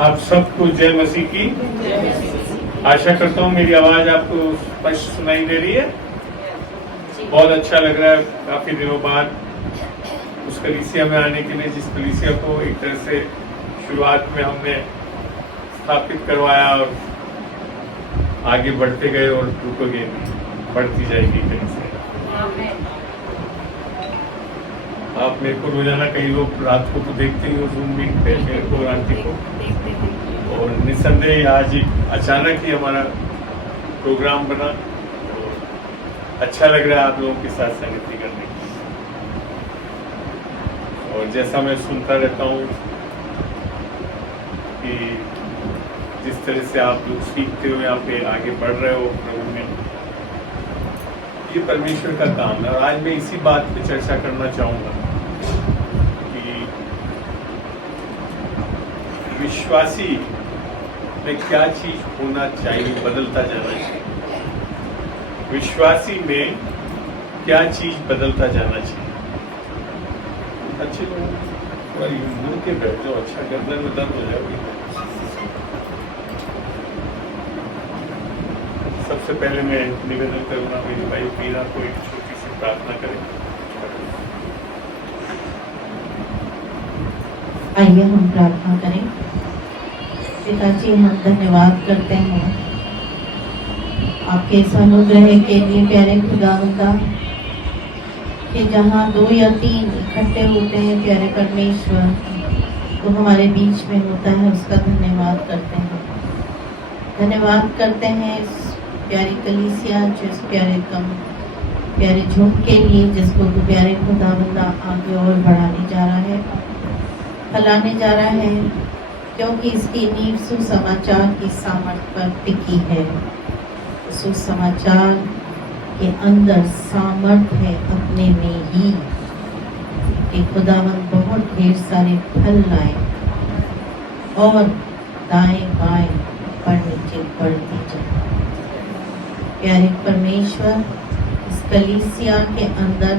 आप सबको जय मसीह की। आशा करता हूँ मेरी आवाज आपको स्पष्ट सुनाई दे रही है। बहुत अच्छा लग रहा है काफी दिनों बाद उस कलीसिया में आने के लिए, जिस कलीसिया को एक तरह से शुरुआत में हमने स्थापित करवाया और आगे बढ़ते गए और रुकोगे नहीं, बढ़ती जाएगी कलीसिया। आप मेरे को रोजाना कई लोग रात को तो देखते ही हो जूम मीट पे मेरे को और आंटी को, और निस्संदेह आज अचानक ही हमारा प्रोग्राम बना और अच्छा लग रहा है आप लोगों के साथ संगति करने की। और जैसा मैं सुनता रहता हूँ कि जिस तरह से आप लोग सीखते हो, यहाँ पे आगे बढ़ रहे हो प्रभु में, ये परमेश्वर का काम है। और आज मैं इसी बात पे चर्चा करना चाहूँगा कि विश्वासी में क्या चीज होना चाहिए, बदलता जाना चाहिए। विश्वासी में क्या चीज बदलता जाना चाहिए। अच्छे लोग मुंह के बैठ जाओ, अच्छा गर्दन में दर्द हो जाएगी। सबसे पहले मैं निवेदन करूंगा मेरी भाई पीरा को एक छोटी सी प्रार्थना करें। आइए हम प्रार्थना करें। पिताजी, हम धन्यवाद करते हैं आपके इस अनुग्रह के लिए प्यारे खुदावंदा, कि जहाँ 2 या 3 इकट्ठे होते हैं प्यारे परमेश्वर, तो हमारे बीच में होता है, उसका धन्यवाद करते हैं। धन्यवाद करते हैं इस प्यारी कलीसिया, जो इस प्यारे झुंड के लिए, जिसको तो प्यारे खुदावंदा आगे और बढ़ाने जा रहा है, फैलाने जा रहा है, क्योंकि इसकी नींव सुसमाचार की सामर्थ्य पर टिकी है। सुसमाचार के अंदर सामर्थ्य है अपने में ही कि खुदावंद बहुत ढेर सारे फल लाए और दाएं बाएं पर नीचे बढ़ती जाए। प्यारे परमेश्वर, इस कलीसिया के अंदर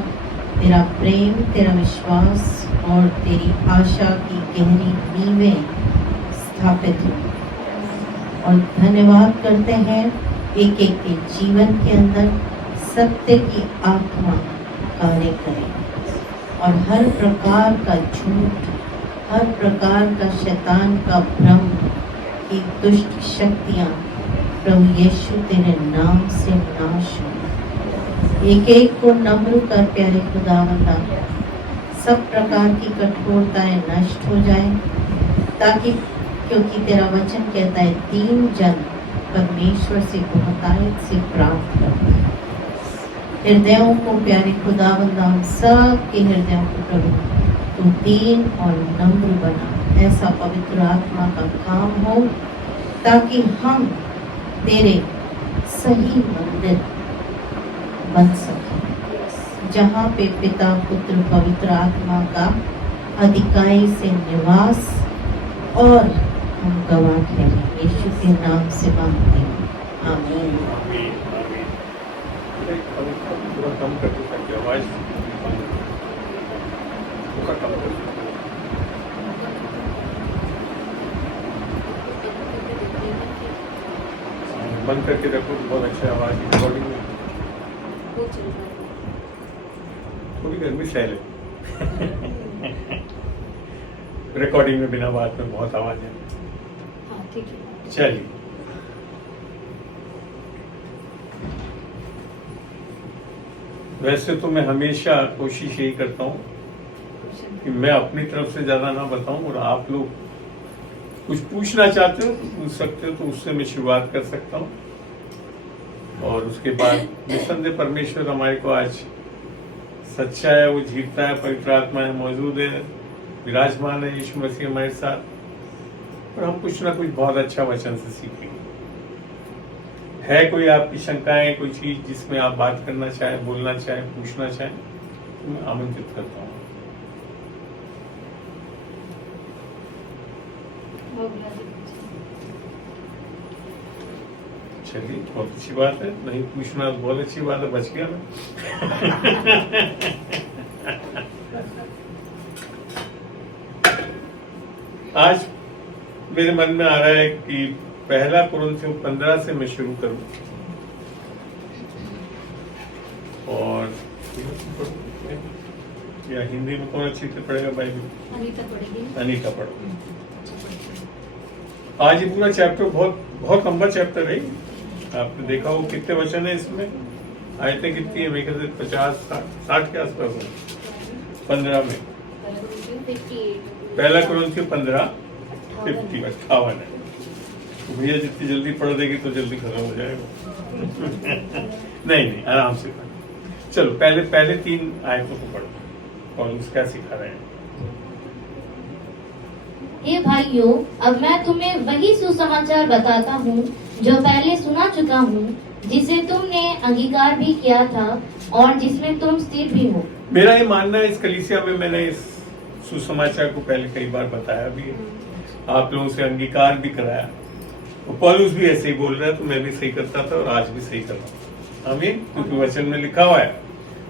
तेरा प्रेम, तेरा विश्वास और तेरी आशा की गहरी नींवें स्थापित हो। और धन्यवाद करते हैं एक एक के जीवन के अंदर सत्य की आत्मा कार्य करे और हर प्रकार का झूठ, हर प्रकार का शैतान का भ्रम की दुष्ट शक्तियां प्रभु यीशु तेरे नाम से नाश हो। एक एक को नम्र कर प्यारे खुदावंदा, सब प्रकार की कठोरताएं नष्ट हो जाए, ताकि क्योंकि तेरा वचन कहता है 3 जन परमेश्वर से बहुतायत से प्राप्त करते हैं। हृदयों को प्यारे खुदावंदा, हम सब के हृदयों को प्रभु तू दीन और नम्र बना। ऐसा पवित्र आत्मा का काम हो ताकि हम तेरे सही मंदिर बन सके, जहाँ पे पिता, पुत्र, पवित्र आत्मा का अधिकाई से निवास और हम गवाह ठहरे। यीशु के नाम से मांगते हैं, आमीन। थोड़ा कम कर दो ताकि आवाज थोड़ा कम कर दो। बंद करके देखो तो बहुत अच्छा आवाज रिकॉर्डिंग में थोड़ी गर्मी सहले। रिकॉर्डिंग में बिना बात में बहुत आवाज है। चलिए, वैसे तो मैं हमेशा कोशिश यही करता हूँ कि मैं अपनी तरफ से ज्यादा ना बताऊं, और आप लोग कुछ पूछना चाहते हो तो पूछ सकते हो, तो उससे मैं शुरुआत कर सकता हूँ। और उसके बाद निस्संदेह परमेश्वर हमारे को आज सच्चा है, वो जीतता है, पवित्र आत्मा है, मौजूद है, विराजमान है, यीशु मसीह हमारे साथ, और हम कुछ ना कुछ बहुत अच्छा वचन से सीखेंगे। है कोई आपकी शंकाएं, कोई चीज जिसमें आप बात करना चाहें, बोलना चाहें, पूछना चाहें, तो मैं आमंत्रित करता हूँ। चलिए, बहुत अच्छी बात है। नहीं पूछना तो बहुत अच्छी बात है, बच गया मैं। आज मेरे मन में आ रहा है कि पहला कुरिन्थियों 15 से मैं शुरू करूं और या हिंदी में कौन अच्छी से पढ़ेगा बाइबल? अनीता पढ़ेगी। अनीता पढ़ो। आज ये पूरा चैप्टर बहुत लंबा चैप्टर है। आपने देखा हो कितने वचन है इसमें, आयतें कितनी है? मेरे ख्याल से 50-60 के आसपास है 15 में। पहला कुरिन्थियों 15:58 है। तो भैया जितनी जल्दी पढ़ देगी तो जल्दी खत्म हो जाएगा। नहीं आराम से पढ़। चलो पहले 3 आयतों को पढ़ो और क्या सिखा रहे हैं। हे भाइयों, अब मैं तुम्हें वही सुसमाचार बताता हूँ जो पहले सुना चुका हूँ, जिसे तुमने अंगीकार भी किया था और जिसमें तुम स्थिर भी हो। मेरा ये मानना है, इस कलीसिया में मैंने इस सुसमाचार को पहले कई बार बताया भी है, आप लोगों से अंगीकार भी कराया। तो पौलुस भी ऐसे ही बोल रहा है, तो मैं भी सही करता था और आज भी सही कर रहा हूँ। आमीन। क्योंकि वचन में लिखा हुआ है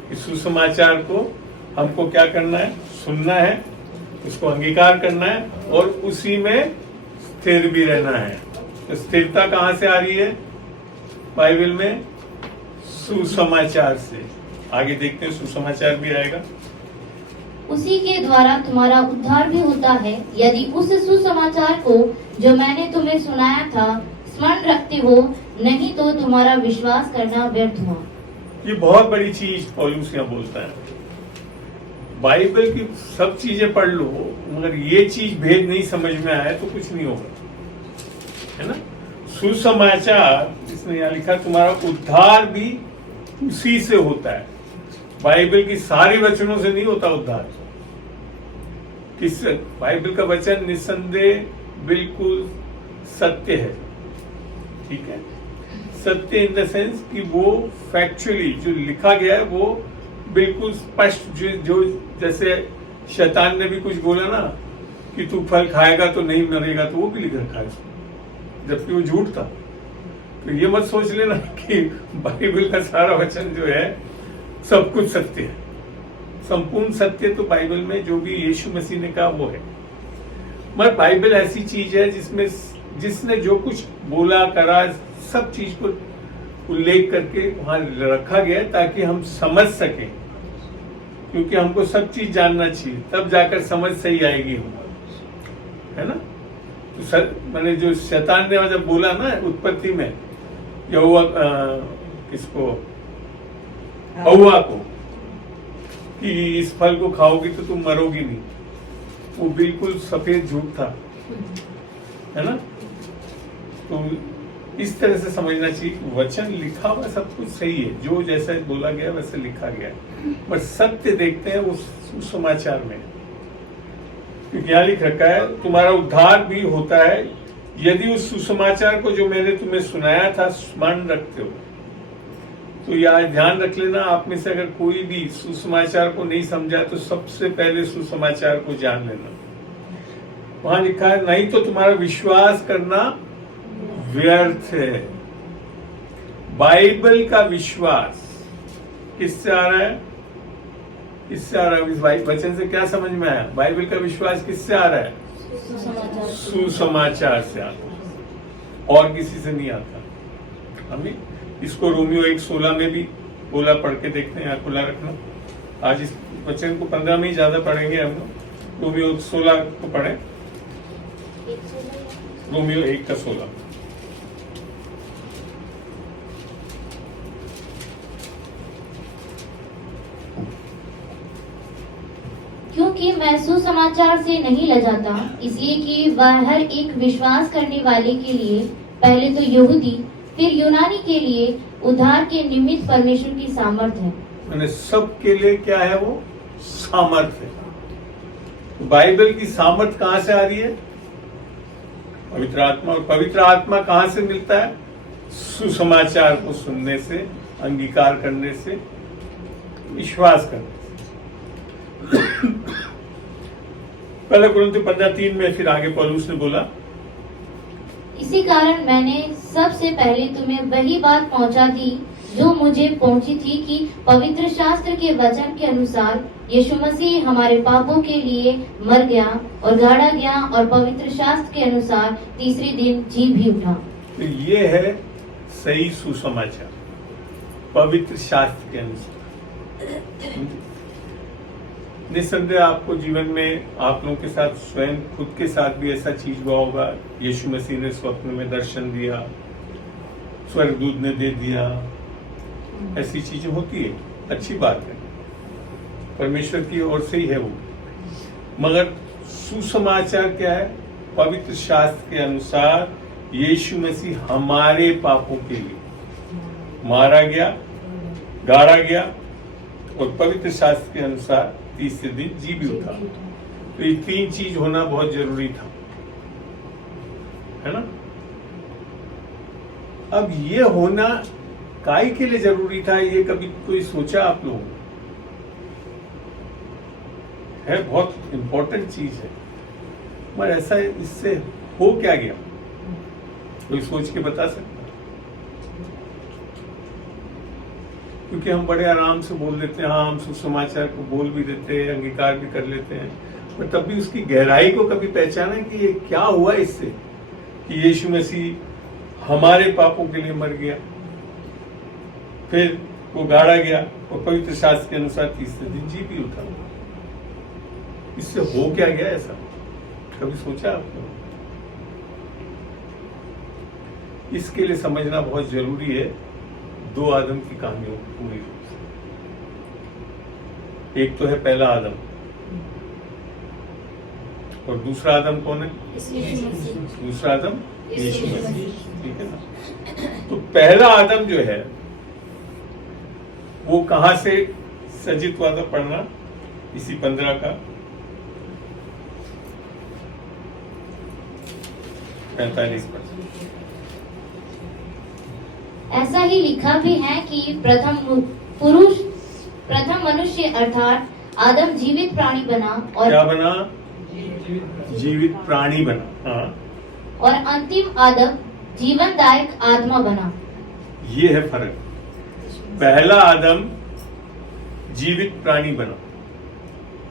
कि सुसमाचार को हमको क्या करना है? सुनना है, उसको अंगीकार करना है और उसी में स्थिर भी रहना है। तो स्थिरता कहाँ से आ रही है बाइबल में? सुसमाचार से। आगे देखते हैं, सुसमाचार भी आएगा। उसी के द्वारा तुम्हारा उद्धार भी होता है, यदि उस सुसमाचार को जो मैंने तुम्हें सुनाया था स्मरण रखते हो, नहीं तो तुम्हारा विश्वास करना व्यर्थ हुआ। ये बहुत बड़ी चीज पौलुस यहाँ बोलता है। बाइबल की सब चीजें पढ़ लो, मगर ये चीज भेद नहीं समझ में आया तो कुछ नहीं होगा, है ना? सुसमाचार, इसने यहाँ लिखा तुम्हारा उद्धार भी उसी से होता है। बाइबल की सारे वचनों से नहीं होता उद्धार। किस बाइबल का वचन निस्संदेह बिल्कुल सत्य है, ठीक है? सत्य इन द सेंस कि वो फैक्चुअली जो लिखा गया है वो बिल्कुल स्पष्ट, जो जैसे शैतान ने भी कुछ बोला ना कि तू फल खाएगा तो नहीं मरेगा, तो वो भी लिख रखा है, जबकि वो झूठ था। तो ये मत सोच लेना कि बाइबल का सारा वचन जो है सब कुछ सत्य है। संपूर्ण सत्य तो बाइबल में जो भी यीशु मसीह ने कहा वो है। मगर बाइबल ऐसी चीज है जिसमें जिसने जो कुछ बोला करा सब चीज को उल्लेख करके वहां रखा गया है ताकि हम समझ सकें, क्योंकि हमको सब चीज जानना चाहिए, तब जाकर समझ सही आएगी हमको, है ना? तो मैंने जो शैतान ने जब बोला ना उत्पत्ति में यहोवा किसको, हव्वा को, कि इस फल को खाओगी तो तुम मरोगी नहीं, वो बिल्कुल सफेद झूठ था, है ना? तो इस तरह से समझना चाहिए कि वचन लिखा हुआ सब कुछ सही है, जो जैसा बोला गया वैसे लिखा गया है, पर सत्य देखते हैं उस सुसमाचार में। क्योंकि यहाँ लिख रखा है तुम्हारा उद्धार भी होता है यदि उस सुसमाचार को जो मैंने तुम्हें सुनाया था स्मरण रखते हो। तो यार ध्यान रख लेना, आप में से अगर कोई भी सुसमाचार को नहीं समझा तो सबसे पहले सुसमाचार को जान लेना। वहां लिखा है नहीं तो तुम्हारा विश्वास करना व्यर्थ है। बाइबल का विश्वास किससे आ रहा है? किससे आ रहा है? इस वचन से क्या समझ में आया? बाइबल का विश्वास किससे आ रहा है? सुसमाचार से आता है, और किसी से नहीं आता। हमें इसको रोमियो 1:16 में भी बोला, पढ़ के देखते हैं, यहाँ खुला रखना। आज इस वचन को 15 में ही ज्यादा पढ़ेंगे हम लोग। रोमियो 16 को पढ़े, रोमियो 1:16। क्योंकि मैं सुसमाचार से नहीं लजाता, इसलिए कि वह हर एक विश्वास करने वाले के लिए, पहले तो यहूदी फिर यूनानी के लिए उद्धार के निमित्त परमेश्वर की सामर्थ है। मैंने सबके लिए क्या है? वो सामर्थ है। बाइबल की सामर्थ कहां से आ रही है? पवित्र आत्मा। और पवित्र आत्मा कहां से मिलता है? सुसमाचार को सुनने से, अंगीकार करने से, विश्वास करने से। पहला कुरिन्थियों 15:3 में फिर आगे पौलुस ने बोला, इसी कारण मैंने सबसे पहले तुम्हें वही बात पहुंचा दी जो मुझे पहुंची थी कि पवित्र शास्त्र के वचन के अनुसार यीशु मसीह हमारे पापों के लिए मर गया और गाड़ा गया और पवित्र शास्त्र के अनुसार तीसरे दिन जी भी उठा। तो ये है सही सुसमाचार पवित्र शास्त्र के अनुसार। निस्संदेह आपको जीवन में आप लोगों के साथ स्वयं खुद के साथ भी ऐसा चीज हुआ होगा। यीशु मसीह ने स्वप्न में दर्शन दिया, स्वर्गदूत ने दे दिया, ऐसी चीजें होती है, अच्छी बात है, परमेश्वर की ओर से ही है वो। मगर सुसमाचार क्या है? पवित्र शास्त्र के अनुसार यीशु मसीह हमारे पापों के लिए मारा गया, गाड़ा गया और पवित्र शास्त्र के अनुसार तीसरे दिन जी भी उठा। तो ये तीन चीज होना बहुत जरूरी था, है ना? अब ये होना काय के लिए जरूरी था, ये कभी कोई सोचा आप लोगों ने? है बहुत इंपॉर्टेंट चीज है, मगर ऐसा इससे हो क्या गया? कोई सोच के बता सकता? क्योंकि हम बड़े आराम से बोल देते हैं, हाँ हम सुसमाचार को बोल भी देते हैं, अंगीकार भी कर लेते हैं, पर तब भी उसकी गहराई को कभी पहचाना कि ये क्या हुआ इससे कि यीशु मसीह हमारे पापों के लिए मर गया, फिर वो गाड़ा गया और पवित्र शास्त्र के अनुसार तीसरे दिन जी भी उठा। इससे हो क्या गया ऐसा? कभी सोचा आपने? इसके लिए समझना बहुत जरूरी है दो आदम की कहानियों पूरी रूप से। एक तो है पहला आदम और दूसरा आदम कौन है? दूसरा आदम यीशु मसीह, ठीक है ना? तो पहला आदम जो है वो कहां से सजित हुआ था? पढ़ना इसी 15 का 45%। ऐसा ही लिखा भी है कि प्रथम मनुष्य अर्थात आदम जीवित प्राणी बना और क्या बना? जीवित प्राणी बना। हाँ, और अंतिम आदम जीवनदायक आत्मा बना। ये है फर्क। पहला आदम जीवित प्राणी बना,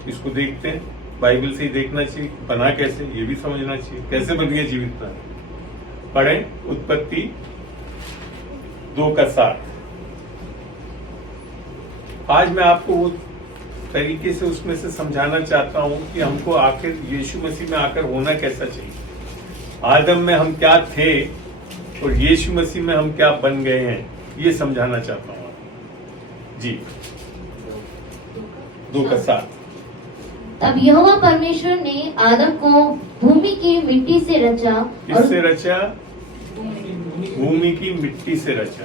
इसको देखते हैं, बाइबल से ही देखना चाहिए बना कैसे, ये भी समझना चाहिए कैसे बन गया जीवित प्राणी। पढ़ें उत्पत्ति 2:7। आज मैं आपको वो तरीके से उसमें से समझाना चाहता हूं कि हमको आखिर यीशु मसीह में आकर होना कैसा चाहिए। आदम में हम क्या थे और यीशु मसीह में हम क्या बन गए हैं, ये समझाना चाहता हूं जी। 2:7। तब यहोवा परमेश्वर ने आदम को भूमि की मिट्टी से रचा। किससे रचा? भूमि की मिट्टी से रचा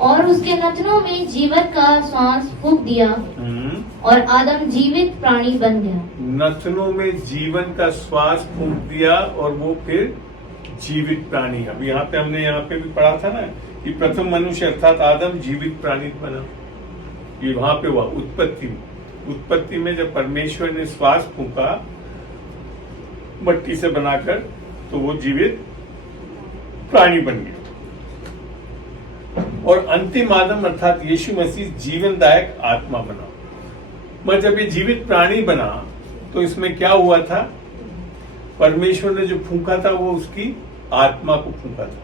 और उसके नथनों में जीवन का श्वास फूंक दिया और आदम जीवित प्राणी बन गया। नथनों में जीवन का श्वास फूंक दिया और वो फिर जीवित प्राणी। अब हमने यहाँ पे भी पढ़ा था ना कि प्रथम मनुष्य अर्थात आदम जीवित प्राणी बना। ये वहां पे हुआ उत्पत्ति में जब परमेश्वर ने श्वास फूंका मट्टी से बनाकर, तो वो जीवित प्राणी बन गया। और अंतिम आदम अर्थात यीशु मसीह जीवनदायक आत्मा बना। मगर जब ये जीवित प्राणी बना तो इसमें क्या हुआ था? परमेश्वर ने जो फूंका था वो उसकी आत्मा को फूंका था।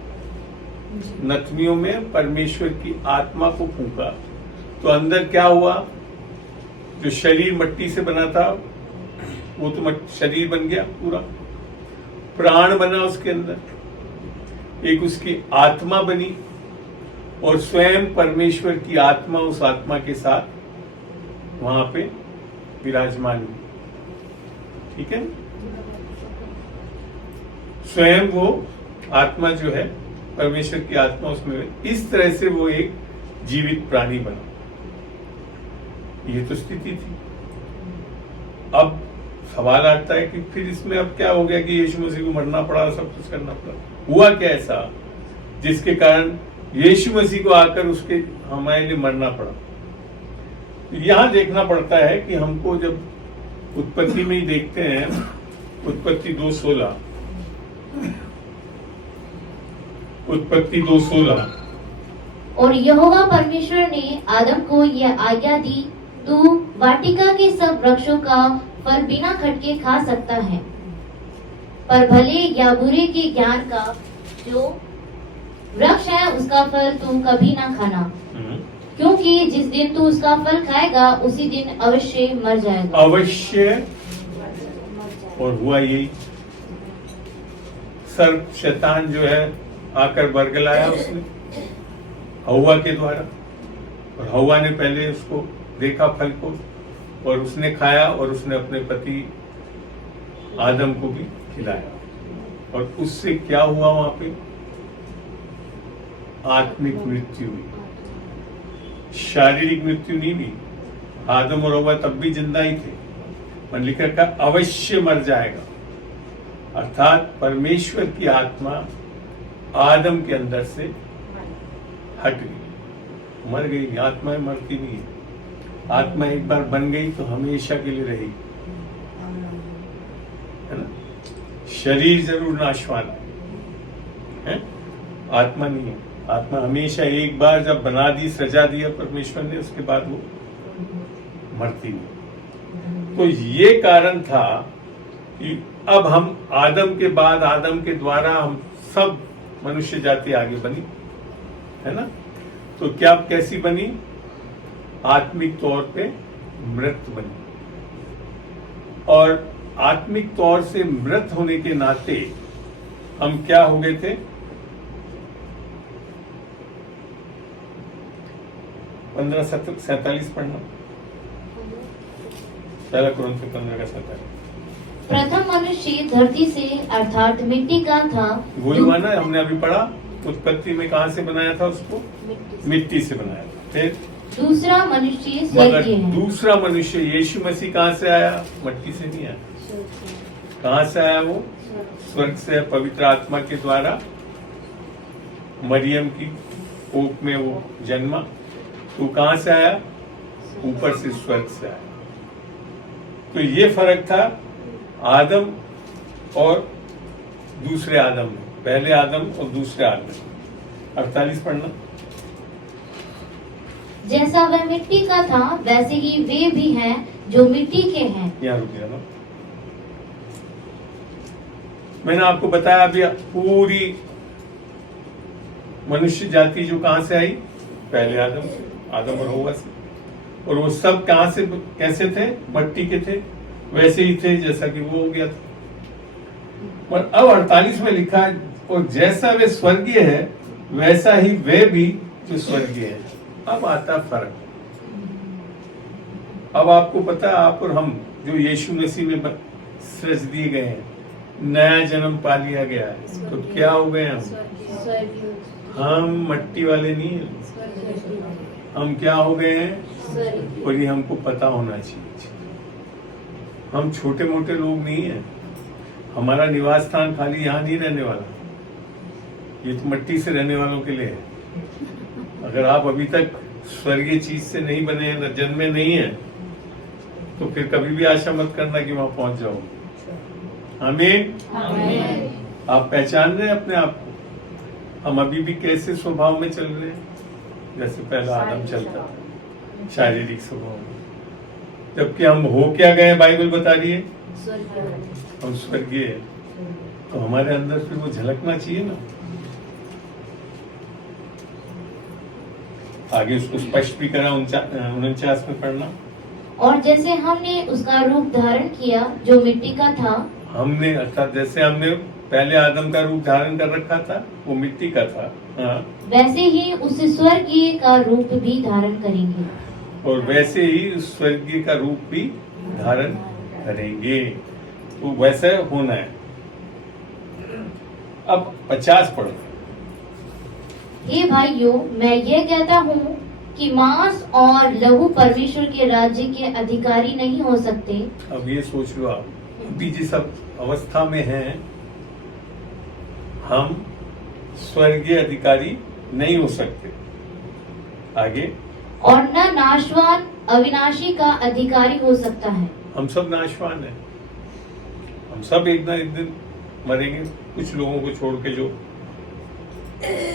नथनियों में परमेश्वर की आत्मा को फूंका तो अंदर क्या हुआ? जो शरीर मट्टी से बना था वो तो शरीर बन गया, पूरा प्राण बना उसके अंदर, एक उसकी आत्मा बनी और स्वयं परमेश्वर की आत्मा उस आत्मा के साथ वहां पे विराजमान हुई। ठीक है, स्वयं वो आत्मा जो है परमेश्वर की आत्मा उसमें, इस तरह से वो एक जीवित प्राणी बना। ये तो स्थिति थी। अब सवाल आता है कि फिर इसमें अब क्या हो गया कि यीशु मसीह को मरना पड़ा, सब कुछ करना पड़ा। हुआ क्या ऐसा जिसके कारण यीशु मसीह को आकर उसके हमारे लिए मरना पड़ा? यहां देखना पड़ता है कि हमको जब उत्पत्ति में ही देखते हैं, उत्पत्ति 2:16 और यहोवा परमेश्वर ने आदम को यह आज्ञा दी, तू वाटिका के सब वृक्षों का फल बिना खटके खा सकता है, पर भले या बुरे के ज्ञान का जो वृक्ष है उसका फल तू कभी ना खाना, क्योंकि जिस दिन तू उसका फल खाएगा उसी दिन अवश्य मर जाएगा। अवश्य। और हुआ यही, सर्प शैतान जो है आकर बरगलाया उसने हव्वा के द्वारा, और हव्वा ने पहले उसको देखा फल को और उसने खाया और उसने अपने पति आदम को भी खिलाया, और उससे क्या हुआ वहां पे? आत्मिक मृत्यु हुई, शारीरिक मृत्यु नहीं हुई। आदम और हव्वा तब भी जिंदा ही थे, पर लिखा था अवश्य मर जाएगा, अर्थात परमेश्वर की आत्मा आदम के अंदर से हट गई, मर गई। आत्माएं मरती नहीं है, आत्मा एक बार बन गई तो हमेशा के लिए रहेगी, है ना। शरीर जरूर नाशवान है, आत्मा नहीं है। आत्मा हमेशा एक बार जब बना दी, सजा दिया परमेश्वर ने, उसके बाद वो मरती नहीं। तो ये कारण था कि अब हम आदम के बाद, आदम के द्वारा हम सब मनुष्य जाति आगे बनी, है ना। तो क्या कैसी बनी? आत्मिक तौर पे मृत बनी, और आत्मिक तौर से मृत होने के नाते हम क्या हो गए थे? 15:47 पढ़ना, पहला कुरिन्थियों 15:47। प्रथम मनुष्य धरती से अर्थात मिट्टी का था। वही हुआ ना, हमने अभी पढ़ा, उत्पत्ति में कहां से बनाया था उसको? मिट्टी से बनाया था। फिर दूसरा मनुष्य मगर स्वर्गीय है। दूसरा मनुष्य यीशु मसीह कहां से आया? मट्टी से नहीं आया। कहां से आया वो? स्वर्ग से, पवित्र आत्मा के द्वारा मरियम की कोख में वो जन्मा। तो कहां से आया? ऊपर से, स्वर्ग से आया। तो ये फर्क था आदम और दूसरे आदम में, पहले आदम और दूसरे आदम। 48 पढ़ना। जैसा वह मिट्टी का था वैसे ही वे भी हैं जो मिट्टी के हैं। यहाँ रुक जाना। मैंने आपको बताया अभी, पूरी मनुष्य जाति जो कहां से आई? पहले आदम से, आदम और हव्वा से। और वो सब कहां से, कैसे थे? मट्टी के थे, वैसे ही थे जैसा कि वो हो गया था। पर अब 48 में लिखा है, और जैसा वे स्वर्गीय है वैसा ही वे भी जो स्वर्गीय है। अब आता फर्क। अब आपको पता है, आप और हम जो यीशु मसीह में सृज दिए गए हैं, नया जन्म पा लिया गया है, तो क्या हो गए हम मट्टी वाले नहीं हैं, हम क्या हो गए हैं? और ये हमको पता होना चाहिए। हम छोटे मोटे लोग नहीं हैं, हमारा निवास स्थान खाली यहाँ नहीं रहने वाला, ये तो मट्टी से रहने वालों के लिए है। अगर आप अभी तक स्वर्गीय चीज से नहीं बने हैं, जन्मे नहीं है, तो फिर कभी भी आशा मत करना कि वहां पहुंच जाओगे। आमीन। आप पहचान रहे हैं अपने आप को? हम अभी भी कैसे स्वभाव में चल रहे हैं? जैसे पहला आदम चलता था, शारीरिक स्वभाव में। जबकि हम हो क्या गए, बाइबल बता रही है हम स्वर्गीय है। तो हमारे अंदर फिर वो झलकना चाहिए ना। आगे उसको स्पष्ट भी करा, 49 में पढ़ना। और जैसे हमने उसका रूप धारण किया जो मिट्टी का था, हमने, अर्थात जैसे हमने पहले आदम का रूप धारण कर रखा था, वो मिट्टी का था, हाँ, वैसे ही उस स्वर्गीय का रूप भी धारण करेंगे। और वैसे ही उस स्वर्गीय का रूप भी धारण करेंगे। तो वैसे होना है। अब 50 पढ़ो। हे भाइयों, मैं ये कहता हूँ कि मांस और लहू परमेश्वर के राज्य के अधिकारी नहीं हो सकते। अब ये सोच लो, आप अभी जिस अवस्था में हैं, हम स्वर्गीय अधिकारी नहीं हो सकते। आगे, और न नाशवान अविनाशी का अधिकारी हो सकता है। हम सब नाशवान हैं, हम सब एक ना एक दिन मरेंगे, कुछ लोगों को छोड़ के, जो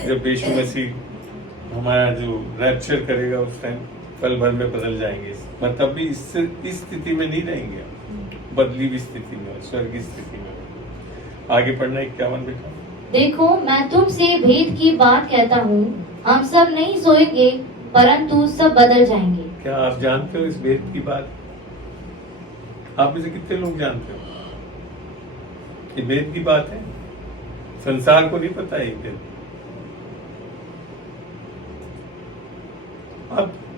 जब यीशु मसीह हमारा जो रैप्चर करेगा उस टाइम पल भर में बदल जाएंगे, मतलब भी इस स्थिति में नहीं रहेंगे, बदली हुई स्थिति में, स्वर्ग की स्थिति में। आगे पढ़ना 51 बेटा। देखो मैं तुमसे भेद की बात कहता हूँ, हम सब नहीं सोएंगे परंतु सब बदल जाएंगे। क्या आप जानते हो इस भेद की बात? आप में से कितने लोग जानते हो ये भेद की बात है? संसार को नहीं पता है ये भेद।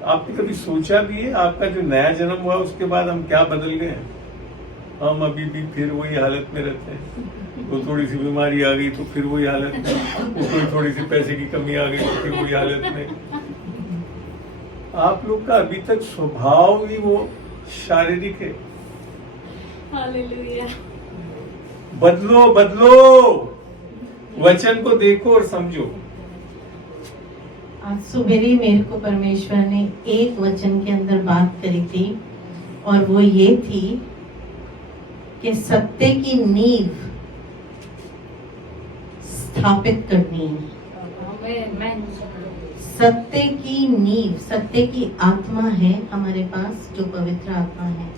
आपने कभी सोचा भी है आपका जो नया जन्म हुआ उसके बाद हम क्या बदल गए हैं? हम अभी भी फिर वही हालत में रहते हैं। तो थोड़ी सी बीमारी आ गई तो फिर वही हालत में, थोड़ी सी पैसे की कमी आ गई तो फिर वही हालत में। आप लोग का अभी तक स्वभाव ही वो शारीरिक है। हालेलुया। बदलो बदलो, वचन को देखो और समझो। आज सुबेरे मेरे को परमेश्वर ने एक वचन के अंदर बात करी थी और वो ये थी कि सत्य की नींव स्थापित करनी है। सत्य की नींव, सत्य की आत्मा है हमारे पास जो पवित्र आत्मा है,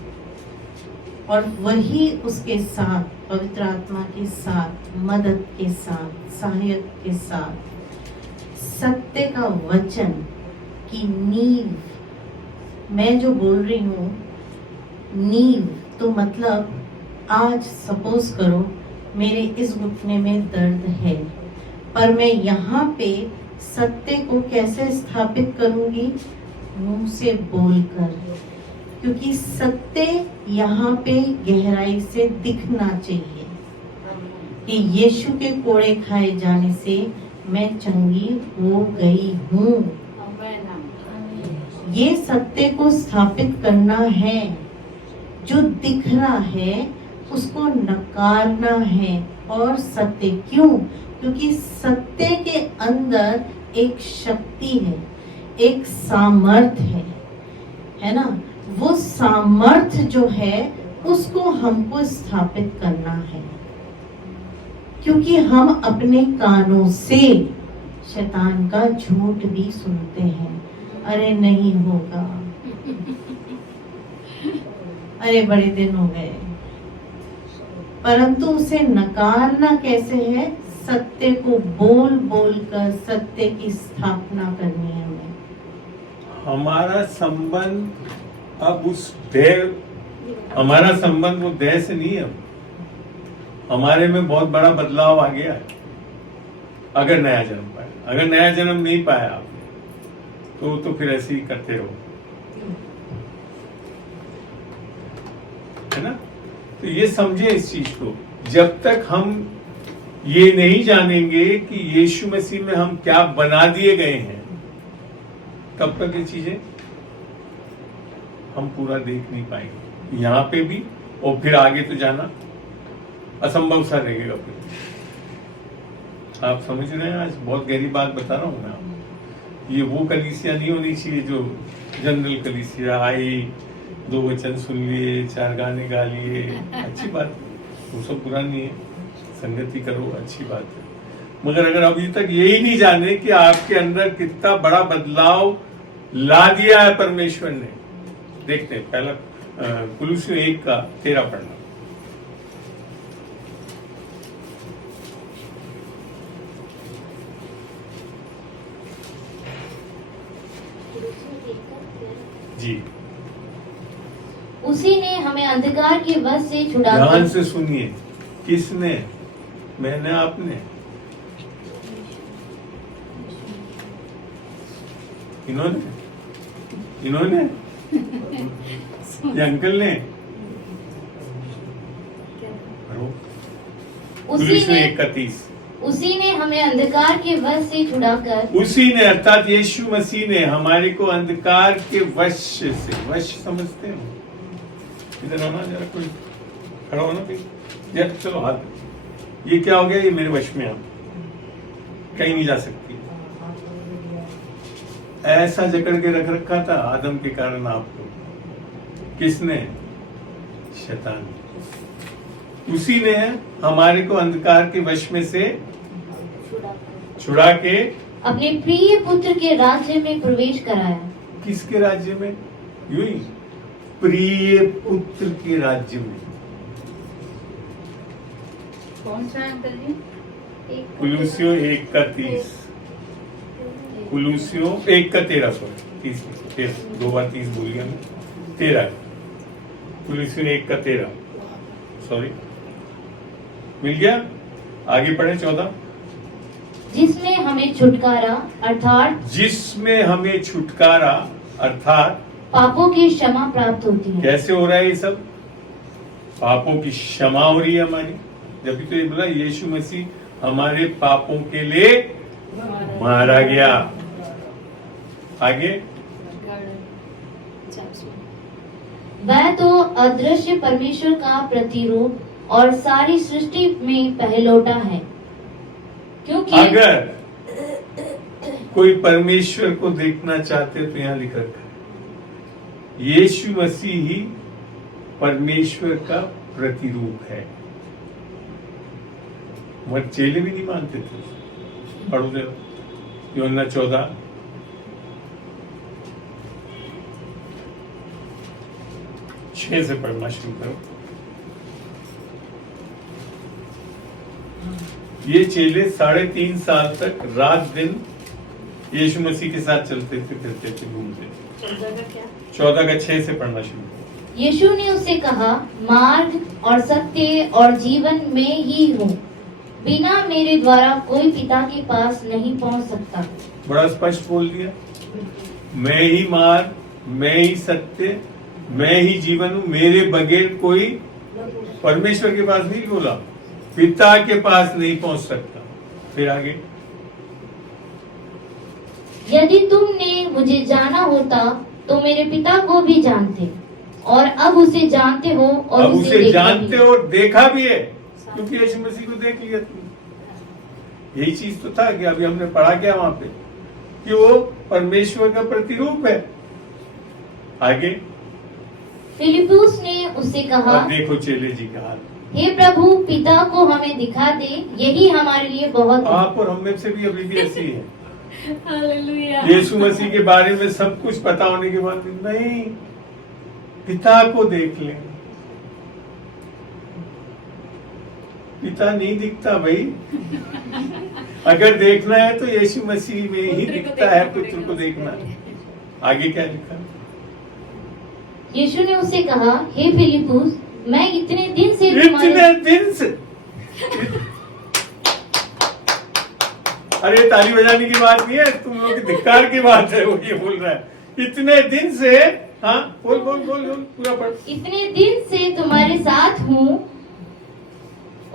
और वही उसके साथ, पवित्र आत्मा के साथ, मदद के साथ, सहायक के साथ, सत्य का वचन की नींव, मैं जो बोल रही हूँ नींव, तो मतलब आज सपोज करो मेरे इस घुटने में दर्द है, पर मैं यहाँ पे सत्य को कैसे स्थापित करूंगी? मुंह से बोलकर, क्योंकि सत्य यहाँ पे गहराई से दिखना चाहिए कि यीशु के कोड़े खाए जाने से मैं चंगी हो गई हूँ। ये सत्य को स्थापित करना है। जो दिख रहा है उसको नकारना है। और सत्य क्यों? क्योंकि सत्य के अंदर एक शक्ति है, एक सामर्थ है ना? वो सामर्थ जो है उसको हमको स्थापित करना है, क्योंकि हम अपने कानों से शैतान का झूठ भी सुनते हैं। अरे नहीं होगा, अरे बड़े दिन हो गए, परंतु उसे नकारना कैसे है? सत्य को बोल बोल कर सत्य की स्थापना करनी है हमें। हमारा संबंध अब उस देह, हमारा संबंध वो देह से नहीं है। हमारे में बहुत बड़ा बदलाव आ गया है अगर नया जन्म पाया। अगर नया जन्म नहीं पाया आपने तो फिर ऐसे ही करते रहो, है ना? तो ये समझे इस चीज को। जब तक हम ये नहीं जानेंगे कि यीशु मसीह में हम क्या बना दिए गए हैं, तब तक ये चीजें हम पूरा देख नहीं पाएंगे यहाँ पे भी, और फिर आगे तो जाना असंभव सा रहेगा। फिर आप समझ रहे हैं? आज बहुत गहरी बात बता रहा हूं मैं आपको। ये वो कलीसिया नहीं होनी चाहिए जो जनरल कलीसिया आई, 2 वचन सुन लिए, 4 गाने गा लिए, अच्छी बात, वो सब बुरा नहीं है, संगति करो, अच्छी बात है। मगर अगर अभी तक यही नहीं जाने कि आपके अंदर कितना बड़ा बदलाव ला दिया है परमेश्वर ने। देखते हैं पहला कुलुस्सियों 1:13 पढ़ना। जी, उसी ने हमें अंधकार के वश से छुड़ाकर, ध्यान से सुनिए, किसने? मैंने, आपने? इन्होंने ये अंकल ने? उसी ने हमें अंधकार के वश से छुड़ाकर, उसी ने अर्थात यीशु मसीह ने हमारे को अंधकार के वश से, वश समझते हो? इधर होना जरा, कोई खड़ा होना भाई, यार चलो हाथ। ये क्या हो गया? ये मेरे वश में, आप कहीं नहीं जा सकती। ऐसा जकड़ के रख रखा था आदम के कारण आपको। किसने? शैतान। उसी ने हमारे को अंधकार के वश में से छुड़ा के अपने प्रिय पुत्र के राज्य में प्रवेश कराया। किसके राज्य में? यूं ही, प्रिय पुत्र के राज्य में। कौन सा अंकल जी? कुलूसियों 1:30, कुलूसियों 1:13, सॉरी 30, 2 बार 30 भूल गया मैं, 13, कुलूसियों 1:13, सॉरी, मिल गया। आगे पढ़े 14। जिसमें हमें छुटकारा अर्थात जिसमें हमें छुटकारा अर्थात पापों की क्षमा प्राप्त होती है। कैसे हो रहा है ये सब? पापों की क्षमा हो रही है हमारी। जब तो ये बोला यीशु मसीह हमारे पापों के लिए मारा गया। आगे, वह तो अदृश्य परमेश्वर का प्रतिरूप और सारी सृष्टि में पहलौठा है, क्योंकि अगर कोई परमेश्वर को देखना चाहते तो यहाँ लिख रखा है यीशु मसीह ही परमेश्वर का प्रतिरूप है। मगर चेले भी नहीं मानते थे। पढ़ो जरा यूहन्ना 14, छह से पढ़ना शुरू करो। ये चेले 3.5 साल तक रात दिन यीशु मसीह के साथ चलते थे, फिरते थे, घूमते थे। 14 का 6 से पढ़ना शुरू करो। यीशु ने उससे कहा, मार्ग और सत्य और जीवन में ही हूँ, बिना मेरे द्वारा कोई पिता के पास नहीं पहुँच सकता। बड़ा स्पष्ट बोल दिया, मैं ही मार्ग, मैं ही सत्य, मैं ही जीवन हूँ, मेरे बगैर कोई परमेश्वर के पास नहीं, बोला पिता के पास नहीं पहुंच सकता। फिर आगे, यदि तुमने मुझे जाना होता तो मेरे पिता को भी जानते, और अब उसे जानते हो और अब उसे देखा जानते भी। हो और देखा भी है, क्योंकि यीशु मसीह को देख लिया तुमने। यही चीज तो था कि अभी हमने पढ़ा क्या वहां पे, कि वो परमेश्वर का प्रतिरूप है। आगे, फिलिप्पुस ने उससे कहा, अब देखो चेले जी का हाल। हे प्रभु, पिता को हमें दिखा दे, यही हमारे लिए बहुत है। आप और हम में से भी अभी भी ऐसी है। हालेलुया। यीशु मसीह के बारे में सब कुछ पता होने के बाद भी नहीं, पिता को देख लें। पिता नहीं दिखता भाई। अगर देखना है तो यीशु मसीह में ही दिखता है, पुत्र को देखना है। आगे क्या लिखा? यीशु ने उससे कहा, हे फिलिप्पुस, मैं इतने दिन से अरे ताली बजाने की बात नहीं है, तुम लोग की धिक्कार की बात है। वो ये बोल रहा है इतने दिन से। हाँ, बोल बोल बोल बोल, पूरा पढ़। इतने दिन से तुम्हारे साथ हूँ,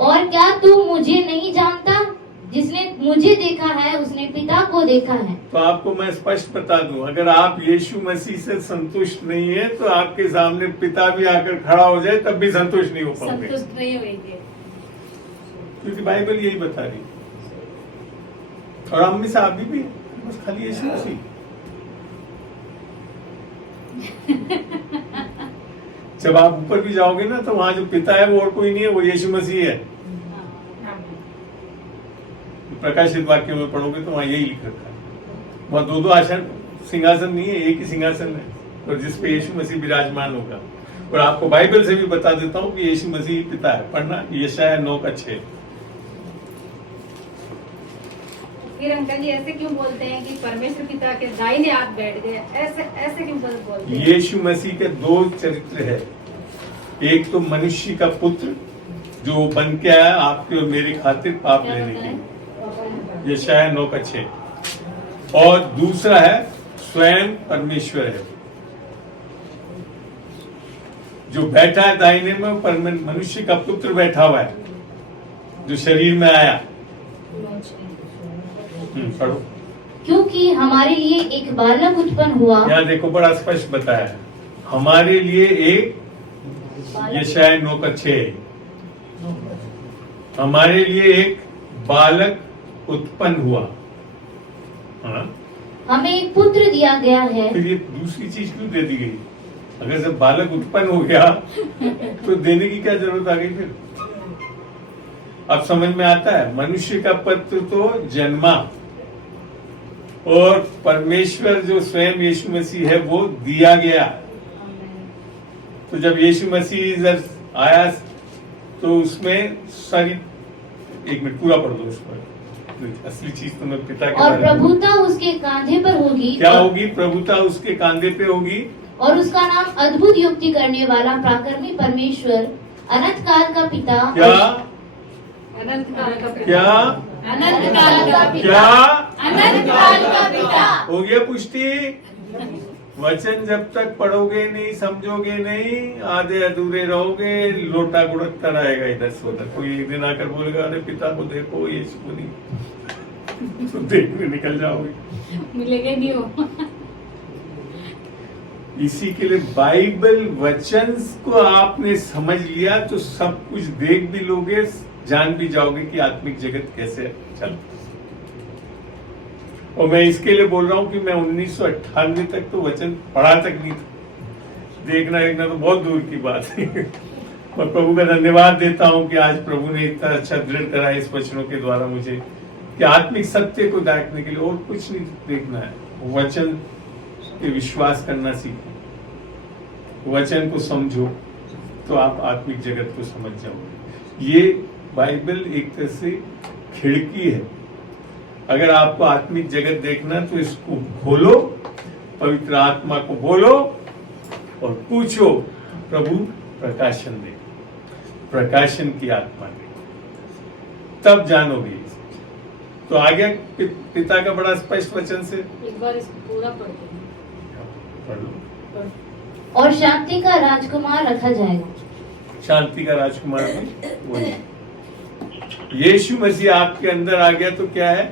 और क्या तू मुझे नहीं जानता? जिसने मुझे देखा है उसने पिता को देखा है। तो आपको मैं स्पष्ट बता दूं, अगर आप यीशु मसीह से संतुष्ट नहीं है तो आपके सामने पिता भी आकर खड़ा हो जाए तब भी संतुष्ट नहीं हो पाओगे। संतुष्ट नहीं होंगे, क्योंकि बाइबल यही बता रही। और हम में से आप भी बस खाली यीशु मसीह। जब आप ऊपर भी जाओगे ना तो वहां जो पिता है वो और कोई नहीं है, वो यीशु मसीह है। प्रकाशित वाक्य में पढ़ोगे तो वहां यही लिख रखा है। वहां दो आसन सिंहासन नहीं है, एक ही सिंहासन है, और जिस पे यीशु मसीह विराजमान होगा। और आपको बाइबल से भी बता देता हूँ कि यीशु मसीह पिता है। पढ़ना यशायाह 9:6। फिर अंकल जी ऐसे क्यों बोलते हैं कि परमेश्वर पिता के दाहिने हाथ बैठ गए? ऐसे ऐसे क्यों बोलते हैं? यीशु मसीह के 2 चरित्र है। एक तो मनुष्य का पुत्र जो बन के आया आपके और मेरे खातिर पाप लेने के लिए, यशायाह 9:6। और दूसरा है स्वयं परमेश्वर है जो बैठा है दाहिने में, पर मनुष्य का पुत्र बैठा हुआ है जो शरीर में आया। पढ़ो। क्योंकि हमारे लिए एक बालक उत्पन्न हुआ। यहाँ देखो बड़ा स्पष्ट बताया है, हमारे लिए एक, यशायाह 9:6, हमारे लिए एक बालक उत्पन्न हुआ। हाँ? हमें एक पुत्र दिया गया है। फिर ये दूसरी चीज क्यों दे दी गई? अगर जब बालक उत्पन्न हो गया तो देने की क्या जरूरत आ गई? फिर अब समझ में आता है। मनुष्य का पुत्र तो जन्मा, और परमेश्वर जो स्वयं यीशु मसीह है वो दिया गया। तो जब यीशु मसीह इधर आया तो उसमें सारी, एक मिनट पूरा पढ़ दो उसको, असली चीज तो मैं पिता के और बारे में। प्रभुता उसके कांधे पर होगी। क्या होगी? प्रभुता उसके कांधे पे होगी। और उसका नाम अद्भुत युक्ति करने वाला, पराक्रमी परमेश्वर, अनंत काल का पिता। क्या अनंत काल का पिता। क्या अनंत काल का पिता। क्या अनंत काल का पिता। हो गया पुष्टि? वचन जब तक पढ़ोगे नहीं, समझोगे नहीं, आधे अधूरे रहोगे, लोटा गुड़कता रहेगा इधर से उधर। कोई एक दिन आकर बोलेगा अरे पिता को देखो, यीशु को नहीं, तो देखने निकल जाओगे, मिलेगा नहीं हो। इसी के लिए बाइबल वचन को आपने समझ लिया तो सब कुछ देख भी लोगे, जान भी जाओगे कि आत्मिक जगत कैसे चलता। और मैं इसके लिए बोल रहा हूं कि मैं 1998 तक तो वचन पढ़ा तक नहीं था, देखना देखना तो बहुत दूर की बात है। और प्रभु का धन्यवाद देता हूं कि आज प्रभु ने इतना अच्छा दृढ़ करा इस वचनों के द्वारा मुझे कि आत्मिक सत्य को देखने के लिए और कुछ नहीं देखना है, वचन पे विश्वास करना सीखो, वचन को समझो तो आप आत्मिक जगत को समझ जाओगे। ये बाइबल एक तरह से खिड़की है। अगर आपको आत्मिक जगत देखना तो इसको खोलो, पवित्र आत्मा को बोलो और पूछो प्रभु प्रकाशन दे, प्रकाशन की आत्मा दे, तब जानोगे। तो आगे पिता का बड़ा स्पष्ट वचन से एक बार इसको पूरा पढ़ दो। पढ़ लो। और शांति का राजकुमार रखा जाएगा। शांति का राजकुमार वही यीशु मसीह आपके अंदर आ गया तो क्या है?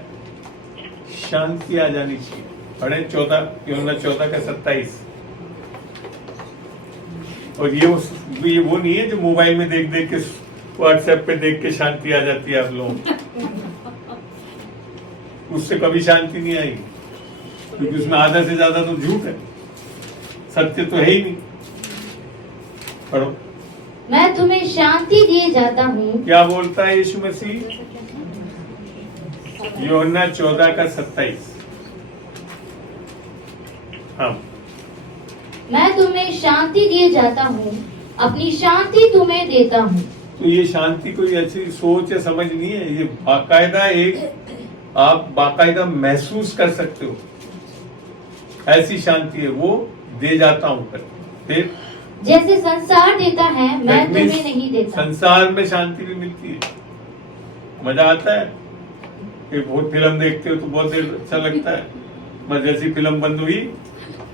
शांति आ जानी चाहिए। पढ़े 14:27। और ये वो नहीं है जो मोबाइल में देख देख के, व्हाट्सएप पे देख के शांति आ जाती है आप लोगों को। उससे कभी शांति नहीं आएगी, क्योंकि उसमें आधा से ज्यादा तो झूठ है, सत्य तो है ही नहीं। पढ़ो। मैं तुम्हें शांति दिए जाता हूँ। क्या बोलता है यीशु मसीह? यूहन्ना 14:27। हाँ, मैं तुम्हें शांति दिए जाता हूँ, अपनी शांति तुम्हें देता हूँ। तो ये शांति कोई अच्छी सोच या समझ नहीं है, ये बाकायदा एक, आप बाकायदा महसूस कर सकते हो, ऐसी शांति है, वो दे जाता हूँ कर। फिर जैसे संसार देता है मैं तुम्हें नहीं देता। संसार में शांति भी मिलती है, मजा आता है कि बहुत फिल्म देखते हो तो बहुत देर अच्छा लगता है, मगर जैसी फिल्म बंद हुई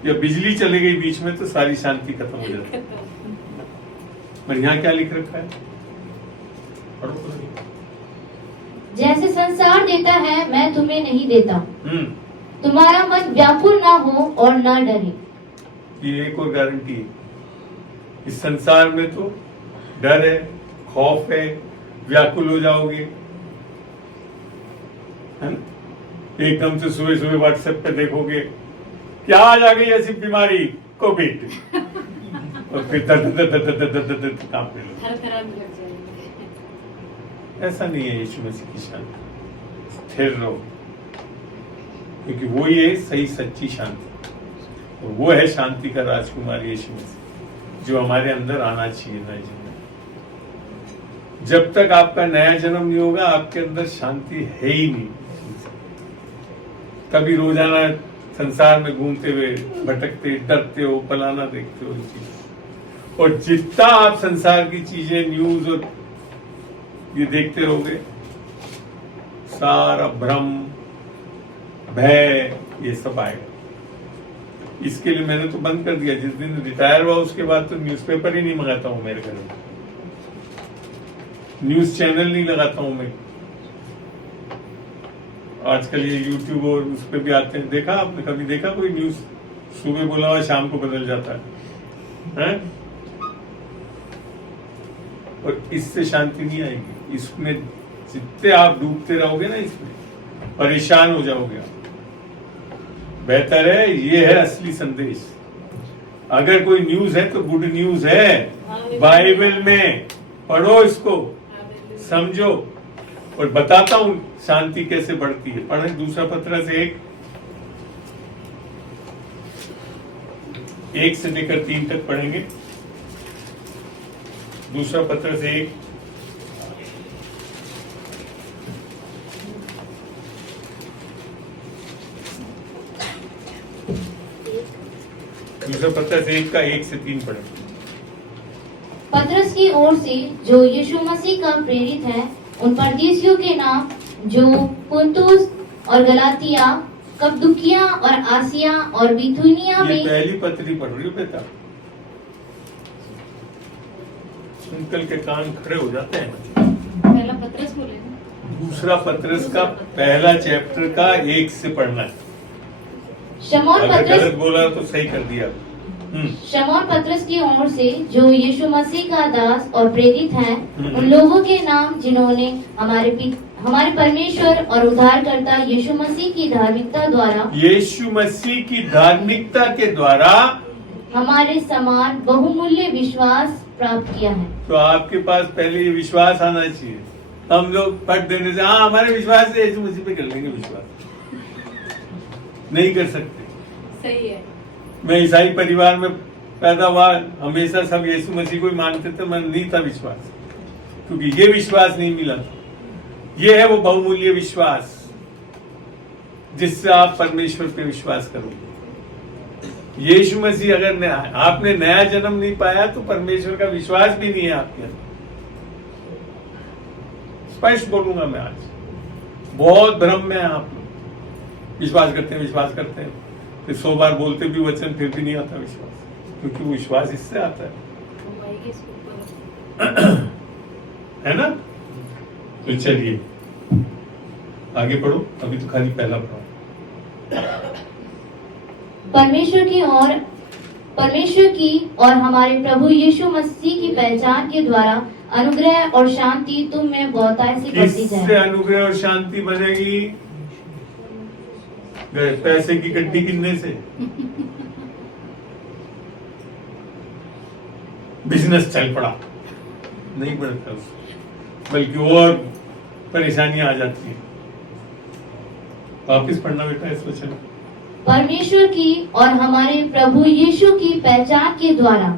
या बिजली चली गई बीच में तो सारी शांति खत्म हो जाती है। पर यहाँ क्या लिख रखा है? पढ़ो। जैसे संसार देता है मैं तुम्हें नहीं देता, तुम्हारा मन व्याकुल ना हो और ना डरे। ये एक और गारंटी है, इस संसार में तो डर है, खौफ है, व्याकुल हो जाओगे, है ना? एकदम से सुबह सुबह व्हाट्सएप पे देखोगे क्या आज आ गई ऐसी बीमारी, कोविड, और फिर कांपने लगो। हर तरह में लग जाएंगे। ऐसा नहीं है यीशु मसीह की शांति, स्थिर रहो, क्योंकि वो ये सही सच्ची शांति, और वो है शांति का राजकुमार यीशु मसीह, जो हमारे अंदर आना चाहिए नए जन्म। जब तक आपका नया जन्म नहीं होगा आपके अंदर शांति है ही नहीं। कभी रोजाना संसार में घूमते हुए भटकते, डरते हो, पलाना देखते हो चीज, और जितना आप संसार की चीजें, न्यूज और ये देखते रहोगे, सारा भ्रम, भय, ये सब आएगा। इसके लिए मैंने तो बंद कर दिया, जिस दिन रिटायर हुआ उसके बाद तो न्यूज़पेपर ही नहीं मंगाता हूं मेरे घर में, न्यूज चैनल नहीं लगाता हूं मैं। आजकल ये यूट्यूब और उस पर भी आते हैं, देखा आपने? कभी देखा कोई न्यूज सुबह बोला हुआ शाम को बदल जाता है? और इससे शांति नहीं आएगी। इसमें जितने आप डूबते रहोगे ना, इसमें परेशान हो जाओगे आप। बेहतर है, ये है असली संदेश। अगर कोई न्यूज है तो गुड न्यूज है, बाइबल में पढ़ो, इसको समझो, और बताता हूं शांति कैसे बढ़ती है। पढ़े 2 पत्रस 1 1 से लेकर 3 तक पढ़ेंगे। दूसरा पत्र से 1, दूसरा पत्र से 1 का 1 से 3 पढ़ेंगे। पतरस की ओर से जो यीशु मसीह का प्रेरित है, उन परदेशियों के नाम जो पुन्तुस और गलातिया, कप्पदूकिया और आसिया और बिथुनिया ये में। पहली पत्री पढ़ रही हो बेटा? अंकल के कान खड़े हो जाते हैं। पहला पत्रस बोले ना। दूसरा पत्रस का पहला चैप्टर का 1 से पढ़ना है। शमौन अगर पतरस गलत बोला तो सही कर दिया। शमौन पतरस की ओर से जो यीशु मसीह का दास और प्रेरित है, हम्म। उन लोगों के नाम जिन्होंने हमारे परमेश्वर और उद्धारकर्ता यीशु मसीह की धार्मिकता द्वारा, यीशु मसीह की धार्मिकता के द्वारा हमारे समान बहुमूल्य विश्वास प्राप्त किया है। तो आपके पास पहले ये विश्वास आना चाहिए। हम लोग पढ़ देने से हाँ हमारे विश्वास से यीशु मसीह पे कर लेंगे विश्वास, नहीं कर सकते। सही है। मैं ईसाई परिवार में पैदा हुआ, हमेशा सब यीशु मसीह को ही मानते थे, मैं नहीं था विश्वास, क्योंकि ये विश्वास नहीं मिला था। ये है वो बहुमूल्य विश्वास जिससे आप परमेश्वर पे विश्वास करोगे। यीशु मसीह अगर आपने नया जन्म नहीं पाया तो परमेश्वर का विश्वास भी नहीं है आपके अंदर। स्पष्ट बोलूंगा मैं आज, बहुत भ्रम में है आप लोग। विश्वास करते हैं, फिर 100 बार बोलते भी वचन फिर भी नहीं आता विश्वास, क्योंकि वो विश्वास इससे आता है ना। तो चलिए आगे पढ़ो, अभी तो खाली पहला पढ़ो। परमेश्वर की और हमारे प्रभु यीशु मसीह की पहचान के द्वारा अनुग्रह और शांति तुम में बहुतायत से बढ़ती इससे जाए। अनुग्रह और शांति बनेगी पैसे की गड्डी गिनने से, बिजनेस चल पड़ा नहीं बढ़ता उससे, बल्कि और परेशानियां आ जाती है। वापिस पढ़ना बेटा इस वचन को। परमेश्वर की और हमारे प्रभु यीशु की पहचान के द्वारा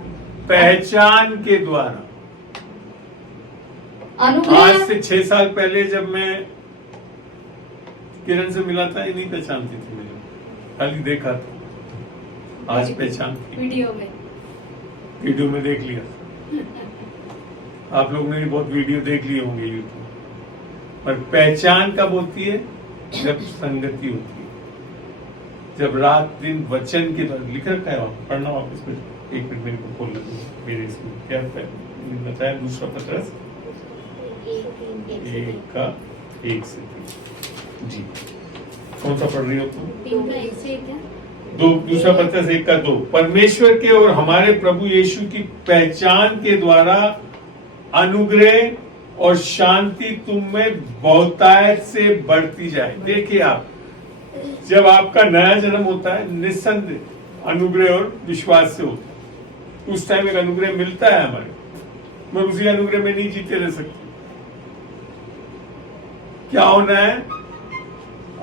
अनुग्रह। आज से 6 साल पहले जब मैं किरण से मिला था, ये नहीं पहचानती थी मुझे, खाली देखा था। आज पहचान की, वीडियो में देख लिया। आप लोगों ने भी बहुत वीडियो देख लिए होंगे यूट्यूब पर। पहचान कब होती है? जब संगति होती है, जब रात दिन वचन के द्वारा। लिख रखा है पढ़ना वापस में, 1 मिनट मेरे को खोल लेते मेरे इसमें क्या बताया। दूसरा पत्रस 1 का 1 से 3 जी। कौन सा पढ़ रही हो तुम? दूसरा पत्रस 1 का 2। परमेश्वर के और हमारे प्रभु यीशु की पहचान के द्वारा अनुग्रह और शांति तुम में बहुतायत से बढ़ती जाए। देखिए आप, जब आपका नया जन्म होता है निस्संदेह अनुग्रह और विश्वास से होता है। उस टाइम एक अनुग्रह मिलता है हमारे, मगर उसी अनुग्रह में नहीं जीते रह सकते। क्या होना है?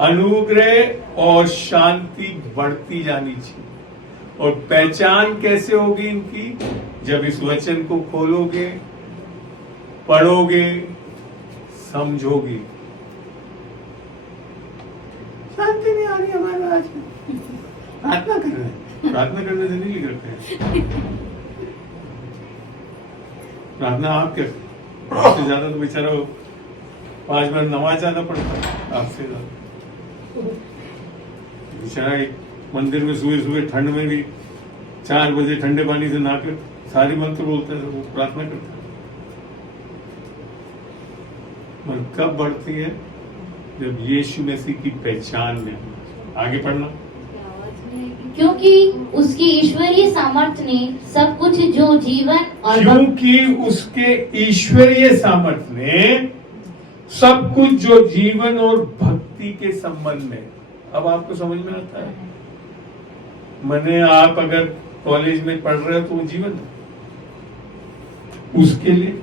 अनुग्रह और शांति बढ़ती जानी चाहिए। और पहचान कैसे होगी इनकी? जब इस वचन को खोलोगे, पढ़ोगे, समझोगे। शांति नहीं आ रही हमारे आज में, प्रार्थना कर रहे हैं। प्रार्थना करने से नहीं लिख रखते हैं। प्रार्थना आप कर, आपसे ज्यादा तो बेचारा 5 बार नमाज ज्यादा पड़ता है आपसे ज्यादा। बेचारा एक मंदिर में सुबह सुबह ठंड में भी 4 बजे ठंडे पानी से नहाकर सारी मंत्र बोलते हैं, वो प्रार्थना करते हैं। मन कब बढ़ती है? जब यीशु मसीह की पहचान में। आगे पढ़ना। क्योंकि उसकी ईश्वरीय सामर्थ्य ने सब कुछ जो जीवन और क्योंकि उसके ईश्वरीय सामर्थ्य ने सब कुछ जो जीवन और भक्ति के संबंध में। अब आपको समझ में आता है? मैंने आप अगर कॉलेज में पढ़ रहे हो तो वो जीवन है उसके लिए,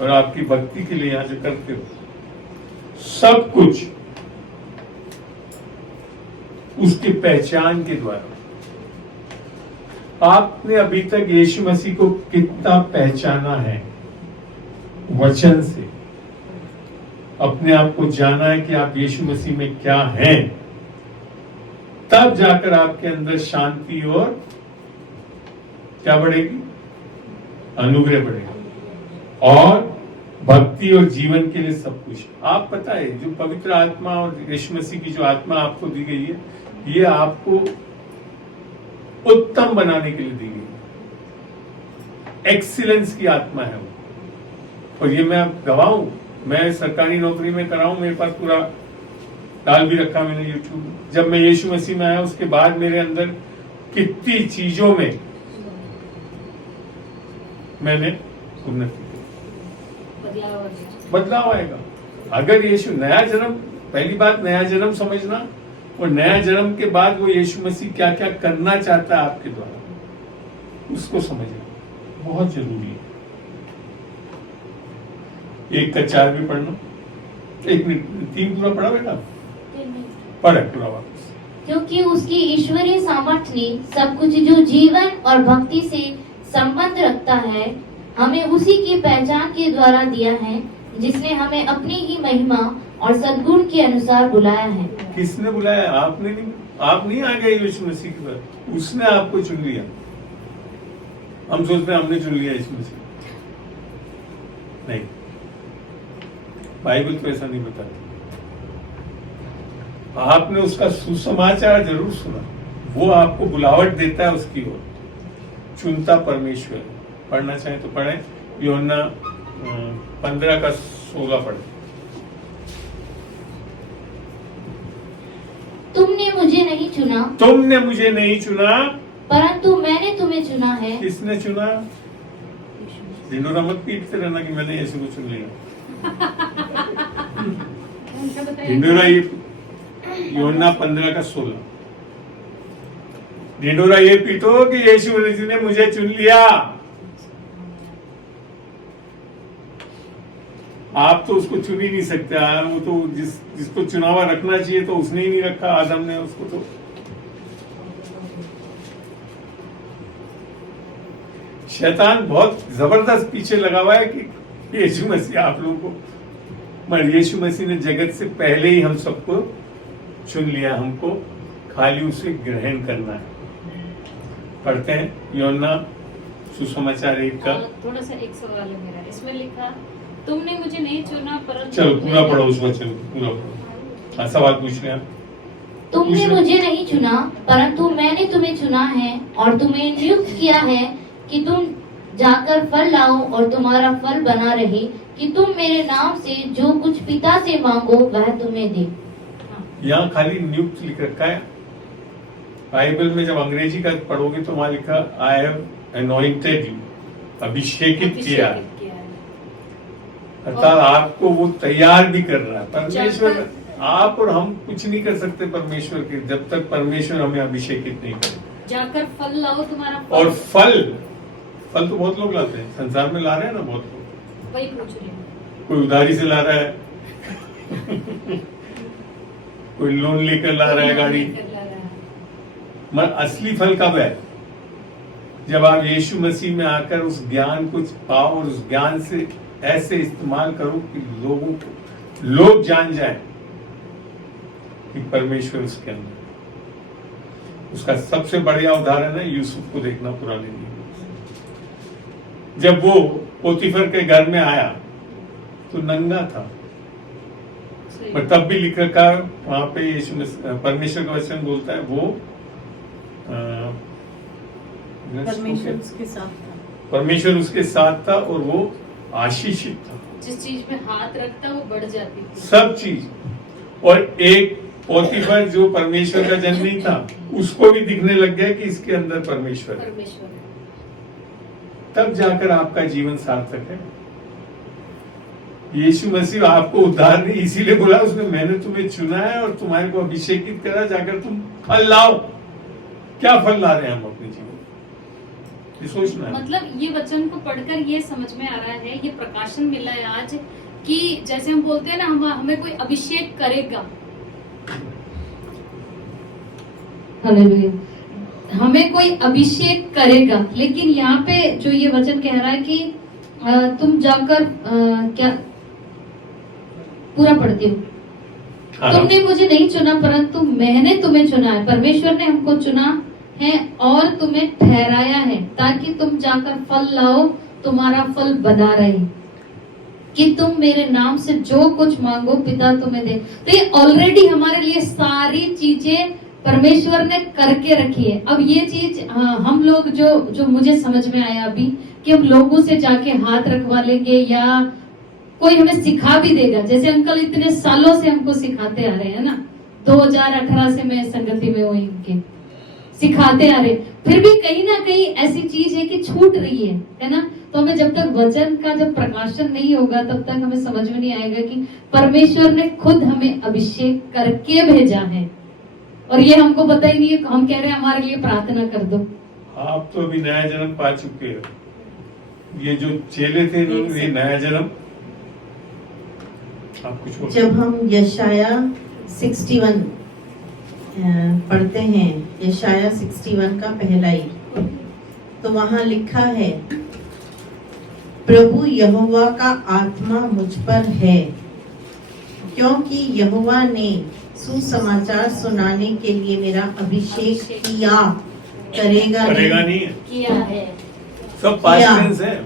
और आपकी भक्ति के लिए यहाँ से करते हो सब कुछ उसकी पहचान के द्वारा। आपने अभी तक यीशु मसीह को कितना पहचाना है? वचन से अपने आप को जाना है कि आप यीशु मसीह में क्या हैं, तब जाकर आपके अंदर शांति और क्या बढ़ेगी? अनुग्रह बढ़ेगा और भक्ति और जीवन के लिए सब कुछ। आप पता है, जो पवित्र आत्मा और यीशु मसीह की जो आत्मा आपको दी गई है, ये आपको उत्तम बनाने के लिए दी गई है। एक्सीलेंस की आत्मा है वो, और ये मैं गवाह हूं। मैं सरकारी नौकरी में कर रहा हूं, मेरे पास पूरा डाल भी रखा मैंने यूट्यूब में। जब मैं यीशु मसीह में आया उसके बाद मेरे अंदर कितनी चीजों में मैंने उन्नति की, बदलाव आएगा। अगर यीशु नया जन्म, पहली बात नया जन्म समझना, और नया जन्म के बाद वो यीशु मसीह क्या क्या करना चाहता है आपके द्वारा, उसको समझना बहुत जरूरी है। 1 का 4 भी पढ़ना। 1 मिनट, 3 पूरा पढ़ा बेटा? पढ़े पूरा वापस। क्योंकि उसकी ईश्वरीय सामर्थ्य ने सब कुछ जो जीवन और भक्ति से संबंध रखता है, हमें उसी की पहचान के द्वारा दिया है, जिसने हमें अपनी ही महिमा और सद्गुण के अनुसार बुलाया है। किसने बुलाया? आपने नहीं। आप नहीं आ गए यीशु मसीह के बाद, उसने आपको चुन लिया। हम सोचते हैं हमने चुन लिया यीशु मसीह, नहीं, बाइबल तो ऐसा नहीं बताती। आपने उसका सुसमाचार जरूर सुना, वो आपको बुलावट देता है उसकी ओर, चुनता परमेश्वर। पढ़ना चाहे तो पढ़े, यूहन्ना 15 का 16 पढ़े। तुमने मुझे नहीं चुना, तुमने मुझे नहीं चुना, परंतु मैंने तुम्हें चुना है। किसने चुना? ढिंडोरा मत पीटते रहना कि मैंने यीशु को चुन लिया। ढिंडोरा ये यूहन्ना 15 का 16। ढिंडोरा ये पीटो कि यीशु मसीह ने मुझे चुन लिया। आप तो उसको चुन ही नहीं सकते यार, वो तो जिसको चुनावा रखना चाहिए तो उसने ही नहीं रखा, आदम ने उसको। तो शैतान बहुत जबरदस्त पीछे लगा हुआ है कि यीशु मसीह आप लोगों को, मगर यीशु मसीह ने जगत से पहले ही हम सबको चुन लिया, हमको खाली उसे ग्रहण करना है। पढ़ते हैं यूहन्ना सुसमाचार 1 का। थोड़ा सा एक सवाल है मेरा, इसमें लिखा तुमने मुझे नहीं चुना परंतु। चलो पूरा पढ़ो उस वचन, पूरा पढ़ो। हाँ, सवाल पूछ रहे हैं आप? तुमने मुझे नहीं चुना, परंतु मैंने तुम्हें चुना है और तुम्हें नियुक्त किया है कि तुम जाकर फल लाओ और तुम्हारा फल बना रहे, कि तुम मेरे नाम से जो कुछ पिता से मांगो वह तुम्हें दे। यहाँ खाली नियुक्त लिख रखा है। बाइबल में जब अंग्रेजी का पढ़ोगे तो वहां लिखा आई हैव अनॉइंटेड यू, अभिषेकित किया है। अर्थात आपको वो तैयार भी कर रहा है परमेश्वर। आप और हम कुछ नहीं कर सकते परमेश्वर के, जब तक परमेश्वर हमें अभिषेकित नहीं करे। जाकर फल लाओ तुम्हारा फल। और फल तो बहुत लोग लाते हैं, संसार में ला रहे हैं ना बहुत लोग। वही पूछ रही हूँ। कोई उधारी से ला रहा है कोई लोन लेकर ला रहा है गाड़ी। मगर असली फल कब है? जब आप यीशु मसीह में आकर उस ज्ञान को पाओ और उस ज्ञान से ऐसे इस्तेमाल करो कि लोग जान जाएं कि परमेश्वर उसके अंदर। उसका सबसे बढ़िया उदाहरण है यूसुफ को देखना पुराने नियम। जब वो पोतीफर के घर में आया तो नंगा था, पर तब भी लिख रखा वहां पे यीशु परमेश्वर का वचन बोलता है वो परमेश्वर उसके साथ था और वो आशीषित था। जिस चीज में हाथ रखता वो बढ़ जाती थी, सब चीज। और एक पोतीफर जो परमेश्वर का जन नहीं था, उसको भी दिखने लग गया कि इसके अंदर परमेश्वर है। तब जाकर आपका जीवन सार्थक है। यीशु मसीह आपको उद्धार नहीं इसीलिए बोला, उसने मैंने तुम्हें चुना है और तुम्हारे को अभिषेकित करा, जाकर तुम फल लाओ। क्या फल ला रहे हैं हम अपने जीवन? ये सोचना है। मतलब ये वचन को पढ़कर ये समझ में आ रहा है, ये प्रकाशन मिला है आज कि जैसे हम बोलते हैं ना, हमें कोई अभिषेक करेगा। हमें कोई अभिषेक करेगा, लेकिन यहाँ पे जो ये वचन कह रहा है कि तुम जाकर क्या पूरा पढ़ती हो, तुमने मुझे नहीं चुना परंतु मैंने तुम्हें चुना है। परमेश्वर ने हमको चुना है और तुम्हें ठहराया है ताकि तुम जाकर फल लाओ, तुम्हारा फल बना रहे, कि तुम मेरे नाम से जो कुछ मांगो पिता तुम्हें दे। तो ये ऑलरेडी हमारे लिए सारी चीजें परमेश्वर ने करके रखी है। अब ये चीज हम लोग जो मुझे समझ में आया अभी, कि हम लोगों से जाके हाथ रखवा लेंगे या कोई हमें सिखा भी देगा। जैसे अंकल इतने सालों से हमको सिखाते आ रहे हैं ना, 2018 से मैं संगति में हुई, इनके सिखाते आ रहे, फिर भी कहीं ना कहीं ऐसी चीज है कि छूट रही है ना। तो हमें जब तक वचन का जब प्रकाशन नहीं होगा तब तक हमें समझ में नहीं आएगा कि परमेश्वर ने खुद हमें अभिषेक करके भेजा है, और ये हमको पता ही नहीं है। हम कह रहे हैं हमारे लिए प्रार्थना कर दो। आप तो अभी नया जन्म पा चुके हो, ये जो चेले थे ये नया जन्म। आप कुछ जब हम यशाया 61 पढ़ते हैं, यशाया 61 का पहला ही, तो वहां लिखा है, प्रभु यहोवा का आत्मा मुझ पर है, क्योंकि यहोवा ने सुसमाचार सुनाने के लिए मेरा अभिषेक किया, करेगा नहीं है, किया है, सब पास्ट टेंस है।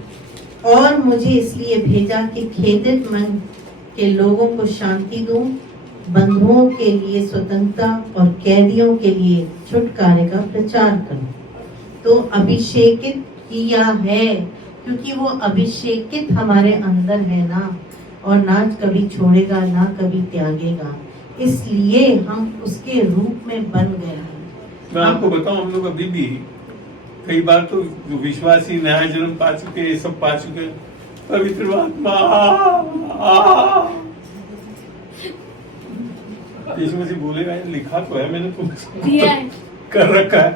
और मुझे इसलिए भेजा कि खेदित मन के लोगों को शांति दूं, बंधुओं के लिए स्वतंत्रता और कैदियों के लिए छुटकारे का प्रचार करूं। तो अभिषेकित किया है, क्योंकि वो अभिषेकित हमारे अंदर है ना, और ना कभी छोड़ेगा ना कभी त्यागेगा, इसलिए हम उसके रूप में बन गए हैं। मैं आपको बताऊं, हम लोग अभी भी कई बार तो जो विश्वासी नया जन्म पा चुके, ये सब पा चुके, पवित्र आत्मा यीशु मसीह बोलेगा, लिखा तो है मैंने तुमसे कर रखा है,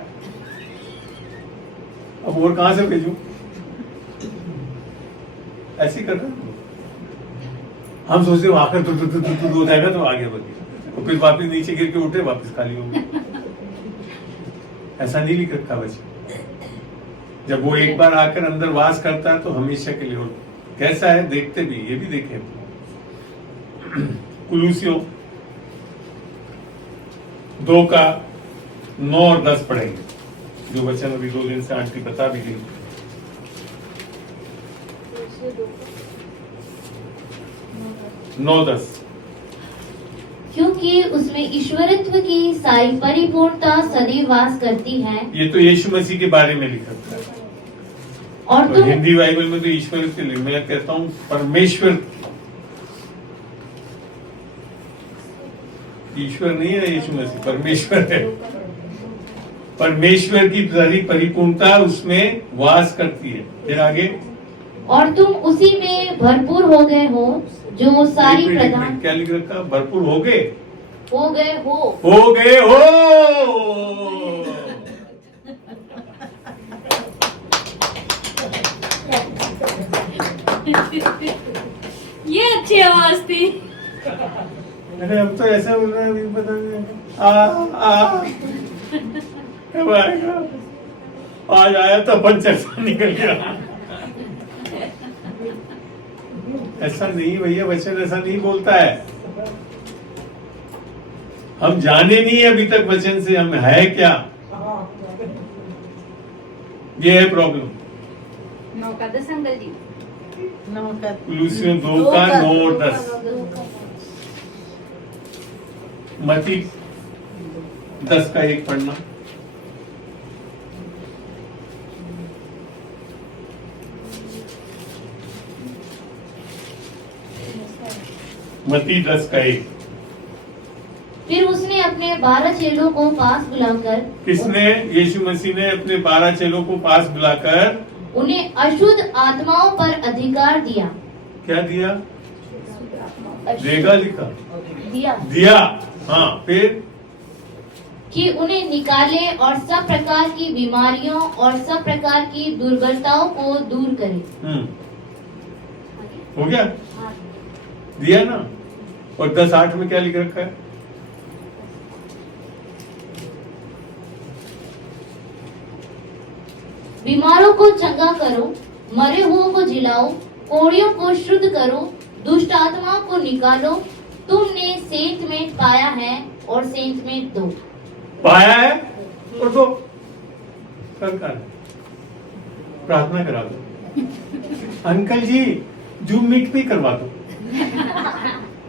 अब और कहां से भेजूं? ऐसे कर रहे हम सोचते हो आकर तो हो जाएगा तो आगे बढ़िए, और फिर वापस नीचे गिर के उठे, वापस खाली हो गए। ऐसा नहीं लिख रखा बच्चे। जब वो एक बार आकर अंदर वास करता है तो हमेशा के लिए। और कैसा है देखते भी, ये भी देखे। कुलूसियों 2 का 9 और 10 पढ़ेंगे, जो वचन अभी 2 दिन से आंटी बता भी गई। 9-10। क्योंकि उसमें ईश्वरत्व की सारी परिपूर्णता सदैव वास करती है। ये तो यीशु मसीह के बारे में लिखा है, और तुम हिंदी बाइबल में तो ईश्वर के लिए, मैं कहता हूँ परमेश्वर। ईश्वर नहीं है यीशु मसीह, परमेश्वर है। परमेश्वर की सारी परिपूर्णता उसमें वास करती है। फिर आगे, और तुम उसी में भरपूर हो गए हो, जो सारी प्रधान। क्या लिख रखा? भरपूर हो गए हो गए हो ये अच्छी आवाज थी। अरे अब तो ऐसा बोल रहा है, पता नहीं कब आएगा। आज आया तो पंचर से निकल गया। ऐसा नहीं भैया, वचन ऐसा नहीं बोलता है। हम जाने नहीं अभी तक वचन से हम है क्या, ये है प्रॉब्लम। 9 का 10 अंकल जी। कुलूसियों 2 का 9 और 10। मती 10 का 1 पढ़ना। मती 10 का 1। फिर उसने अपने 12 चेलों को पास बुलाकर, किसने? यीशु मसीह ने अपने 12 चेलों को पास बुलाकर उन्हें अशुद्ध आत्माओं पर अधिकार दिया। क्या दिया? देगा लिखा, दिया। हाँ, फिर कि उन्हें निकाले और सब प्रकार की बीमारियों और सब प्रकार की दुर्बलताओं को दूर करे। हो गया, दिया ना। और 10:8 में क्या लिख रखा है? बीमारों को चंगा करो, मरे हुओं को जिलाओ, कोढ़ियों को शुद्ध करो, दुष्ट आत्माओं को निकालो। तुमने सेंत में पाया है और सेंत में दो। पाया है और दो। सरकार प्रार्थना करा दो। अंकल जी जूम मीट भी करवा दो।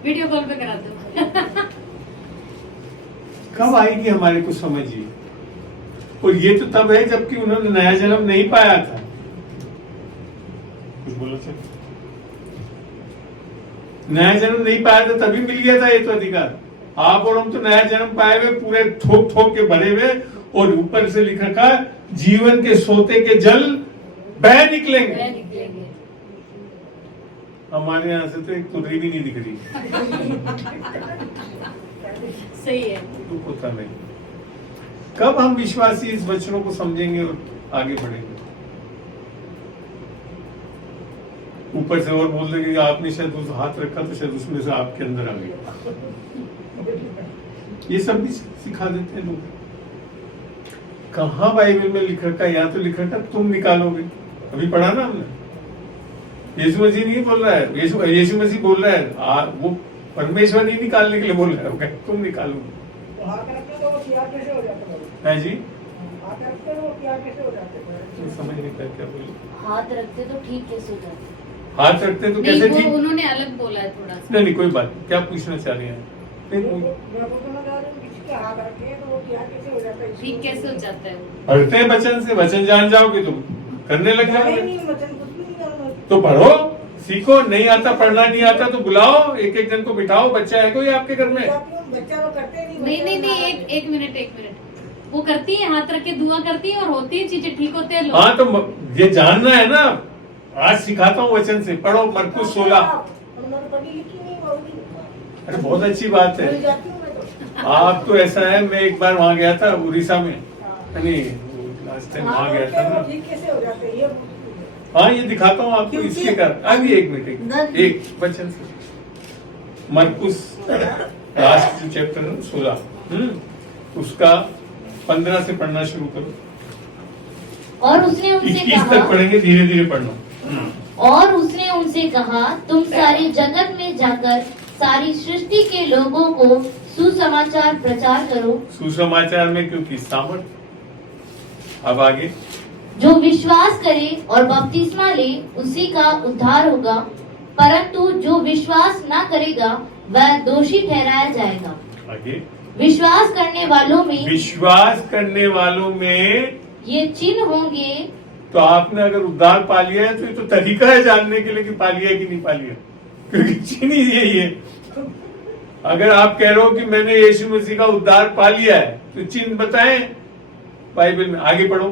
वीडियो कॉल पे करा दो। कब आएगी हमारे को समझ ये? और ये तो तब है जबकि उन्होंने नया जन्म नहीं पाया था। कुछ बोलो सर। नया जन्म नहीं पाया था तभी मिल गया था ये तो अधिकार। आप और हम तो नया जन्म पाए हुए पूरे ठोक ठोक के भरे हुए, और ऊपर से लिख रखा जीवन के सोते के जल बह निकलेंगे। हमारे यहाँ से तो एक तुर्री भी नहीं दिख रही। सही है। दुख होता नहीं। कब हम विश्वासी इस वचनों को समझेंगे और आगे बढ़ेंगे? ऊपर से और बोल देंगे कि आपने शायद उस हाथ रखा तो शायद उसमें से आपके अंदर आ गया। ये सब भी सिखा देते हैं लोग। कहाँ बाइबल में लिख रखा? या तो लिख रखा तुम निकालोगे। अभी पढ़ा ना हमने। यीशु मसीह नहीं बोल रहा है, यीशु मसीह बोल रहा है वो परमेश्वर नहीं निकालने के लिए बोल रहा है, okay? तुम निकालोगे। है जी, समझ नहीं पाया क्या बोले। हाथ रखते तो ठीक कैसे हो जाते? हाथ रखते तो कैसे नहीं, ठीक? वो उन्होंने अलग बोला है थोड़ा सा। नहीं कोई बात नहीं। क्या पूछना चाह रहे हैं? ठीक कैसे हो जाता है? पढ़ते हैं वचन से, वचन जान जाओगे तुम करने लग जाओगे। तो पढ़ो, सीखो। नहीं आता, पढ़ना नहीं आता तो बुलाओ, एक एक जन को बिठाओ। बच्चा है कोई आपके घर में? नहीं, एक मिनट। वो करती है, हाथ रख के दुआ करती है और होती है चीजें, ठीक होते हैं लोग। हाँ तो ये जानना है ना। आज सिखाता हूँ वचन से। पढ़ो मरकुस 16। अरे बहुत अच्छी बात है। आप तो ऐसा है, मैं एक बार वहाँ गया था उड़ीसा में, नहीं लास्ट टाइम वहाँ गया था ना। हाँ ये दिखाता हूँ आपको इसके कारण। अभी एक मिनट, एक वचन से मरकुस लास्ट चैप्टर 16 उसका 15 से पढ़ना शुरू करो। और उसने उनसे 21 तक कहा, पढ़ेंगे, धीरे धीरे पढ़ना। और उसने उनसे कहा, तुम सारे जगत में जाकर सारी सृष्टि के लोगों को सुसमाचार प्रचार करो। सुसमाचार में क्योंकि सामर्थ। अब आगे, जो विश्वास करे और बपतिस्मा ले उसी का उद्धार होगा, परंतु जो विश्वास न करेगा वह दोषी ठहराया जाएगा। आगे, विश्वास करने वालों में ये चिन्ह होंगे। तो आपने अगर उद्धार पा लिया है तो ये तो तरीका है जानने के लिए कि पा लिया है कि नहीं पा लिया, क्योंकि चिन्ह ही यही है। अगर आप कह रहे हो कि मैंने यीशु मसीह का उद्धार पा लिया है तो चिन्ह बताएं बाइबल में। आगे पढ़ो।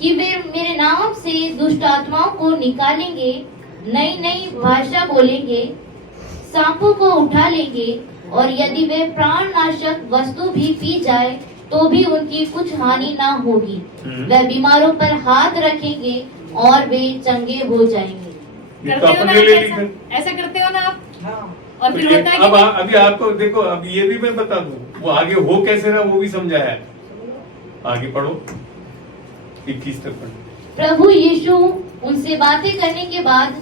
कि वे मेरे नाम से दुष्ट आत्माओं को निकालेंगे, नई नई भाषा बोलेंगे, सांपों को उठा लेंगे, और यदि वे प्राणनाशक वस्तु भी पी जाए तो भी उनकी कुछ हानि ना होगी। वे बीमारों पर हाथ रखेंगे और वे चंगे हो जाएंगे। ये तो अपने लिए लिखा। ऐसा करते हो ना आप? हाँ। और फिर होता है अब कि अभी आपको देखो, अब ये भी मैं बता दूं, वो आगे हो कैसे रहा वो भी समझाया है। आगे पढ़ो, 21 तक पढ़ो। प्रभु यीशु उनसे बातें करने के बाद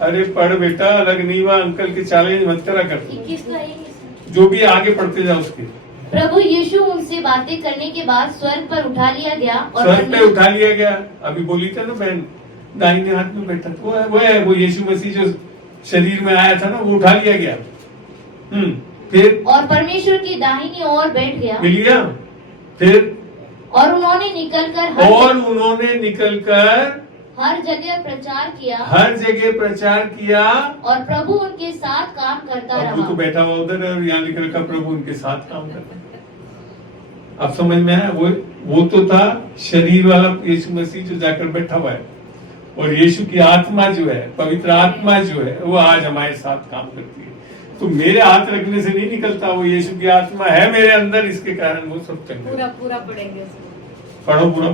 अरे पढ़ बेटा, अलग नहीं हुआ। अंकल के चैलेंज मत करा कर। 21 का ही जो भी आगे पढ़ते जाओ उसके। प्रभु यीशु उनसे बातें करने के बाद स्वर्ग पर उठा लिया गया और स्वर्ग पे उठा लिया गया। अभी बोली था ना बहन, दाहिने हाथ में बैठा, वो यीशु मसीह जो शरीर में आया था ना, वो उठा लिया गया। फिर और परमेश्वर की दाहिनी ओर बैठ गया। मिल गया। फिर और उन्होंने निकलकर हर जगह प्रचार किया और प्रभु उनके साथ काम करता अब रहा। तो बैठा हुआ उधर है और यहाँ लिख रखा प्रभु उनके साथ काम करता है। अब समझ में आया? वो तो था शरीर वाला यीशु मसीह जो जाकर बैठा हुआ है, और यीशु की आत्मा जो है, पवित्र आत्मा जो है, वो आज हमारे साथ काम करती है। तो मेरे हाथ रखने से नहीं निकलता, वो यीशु की आत्मा है मेरे अंदर, इसके कारण वो सब चंगे। पूरा पढ़ेंगे। पढ़ो पूरा।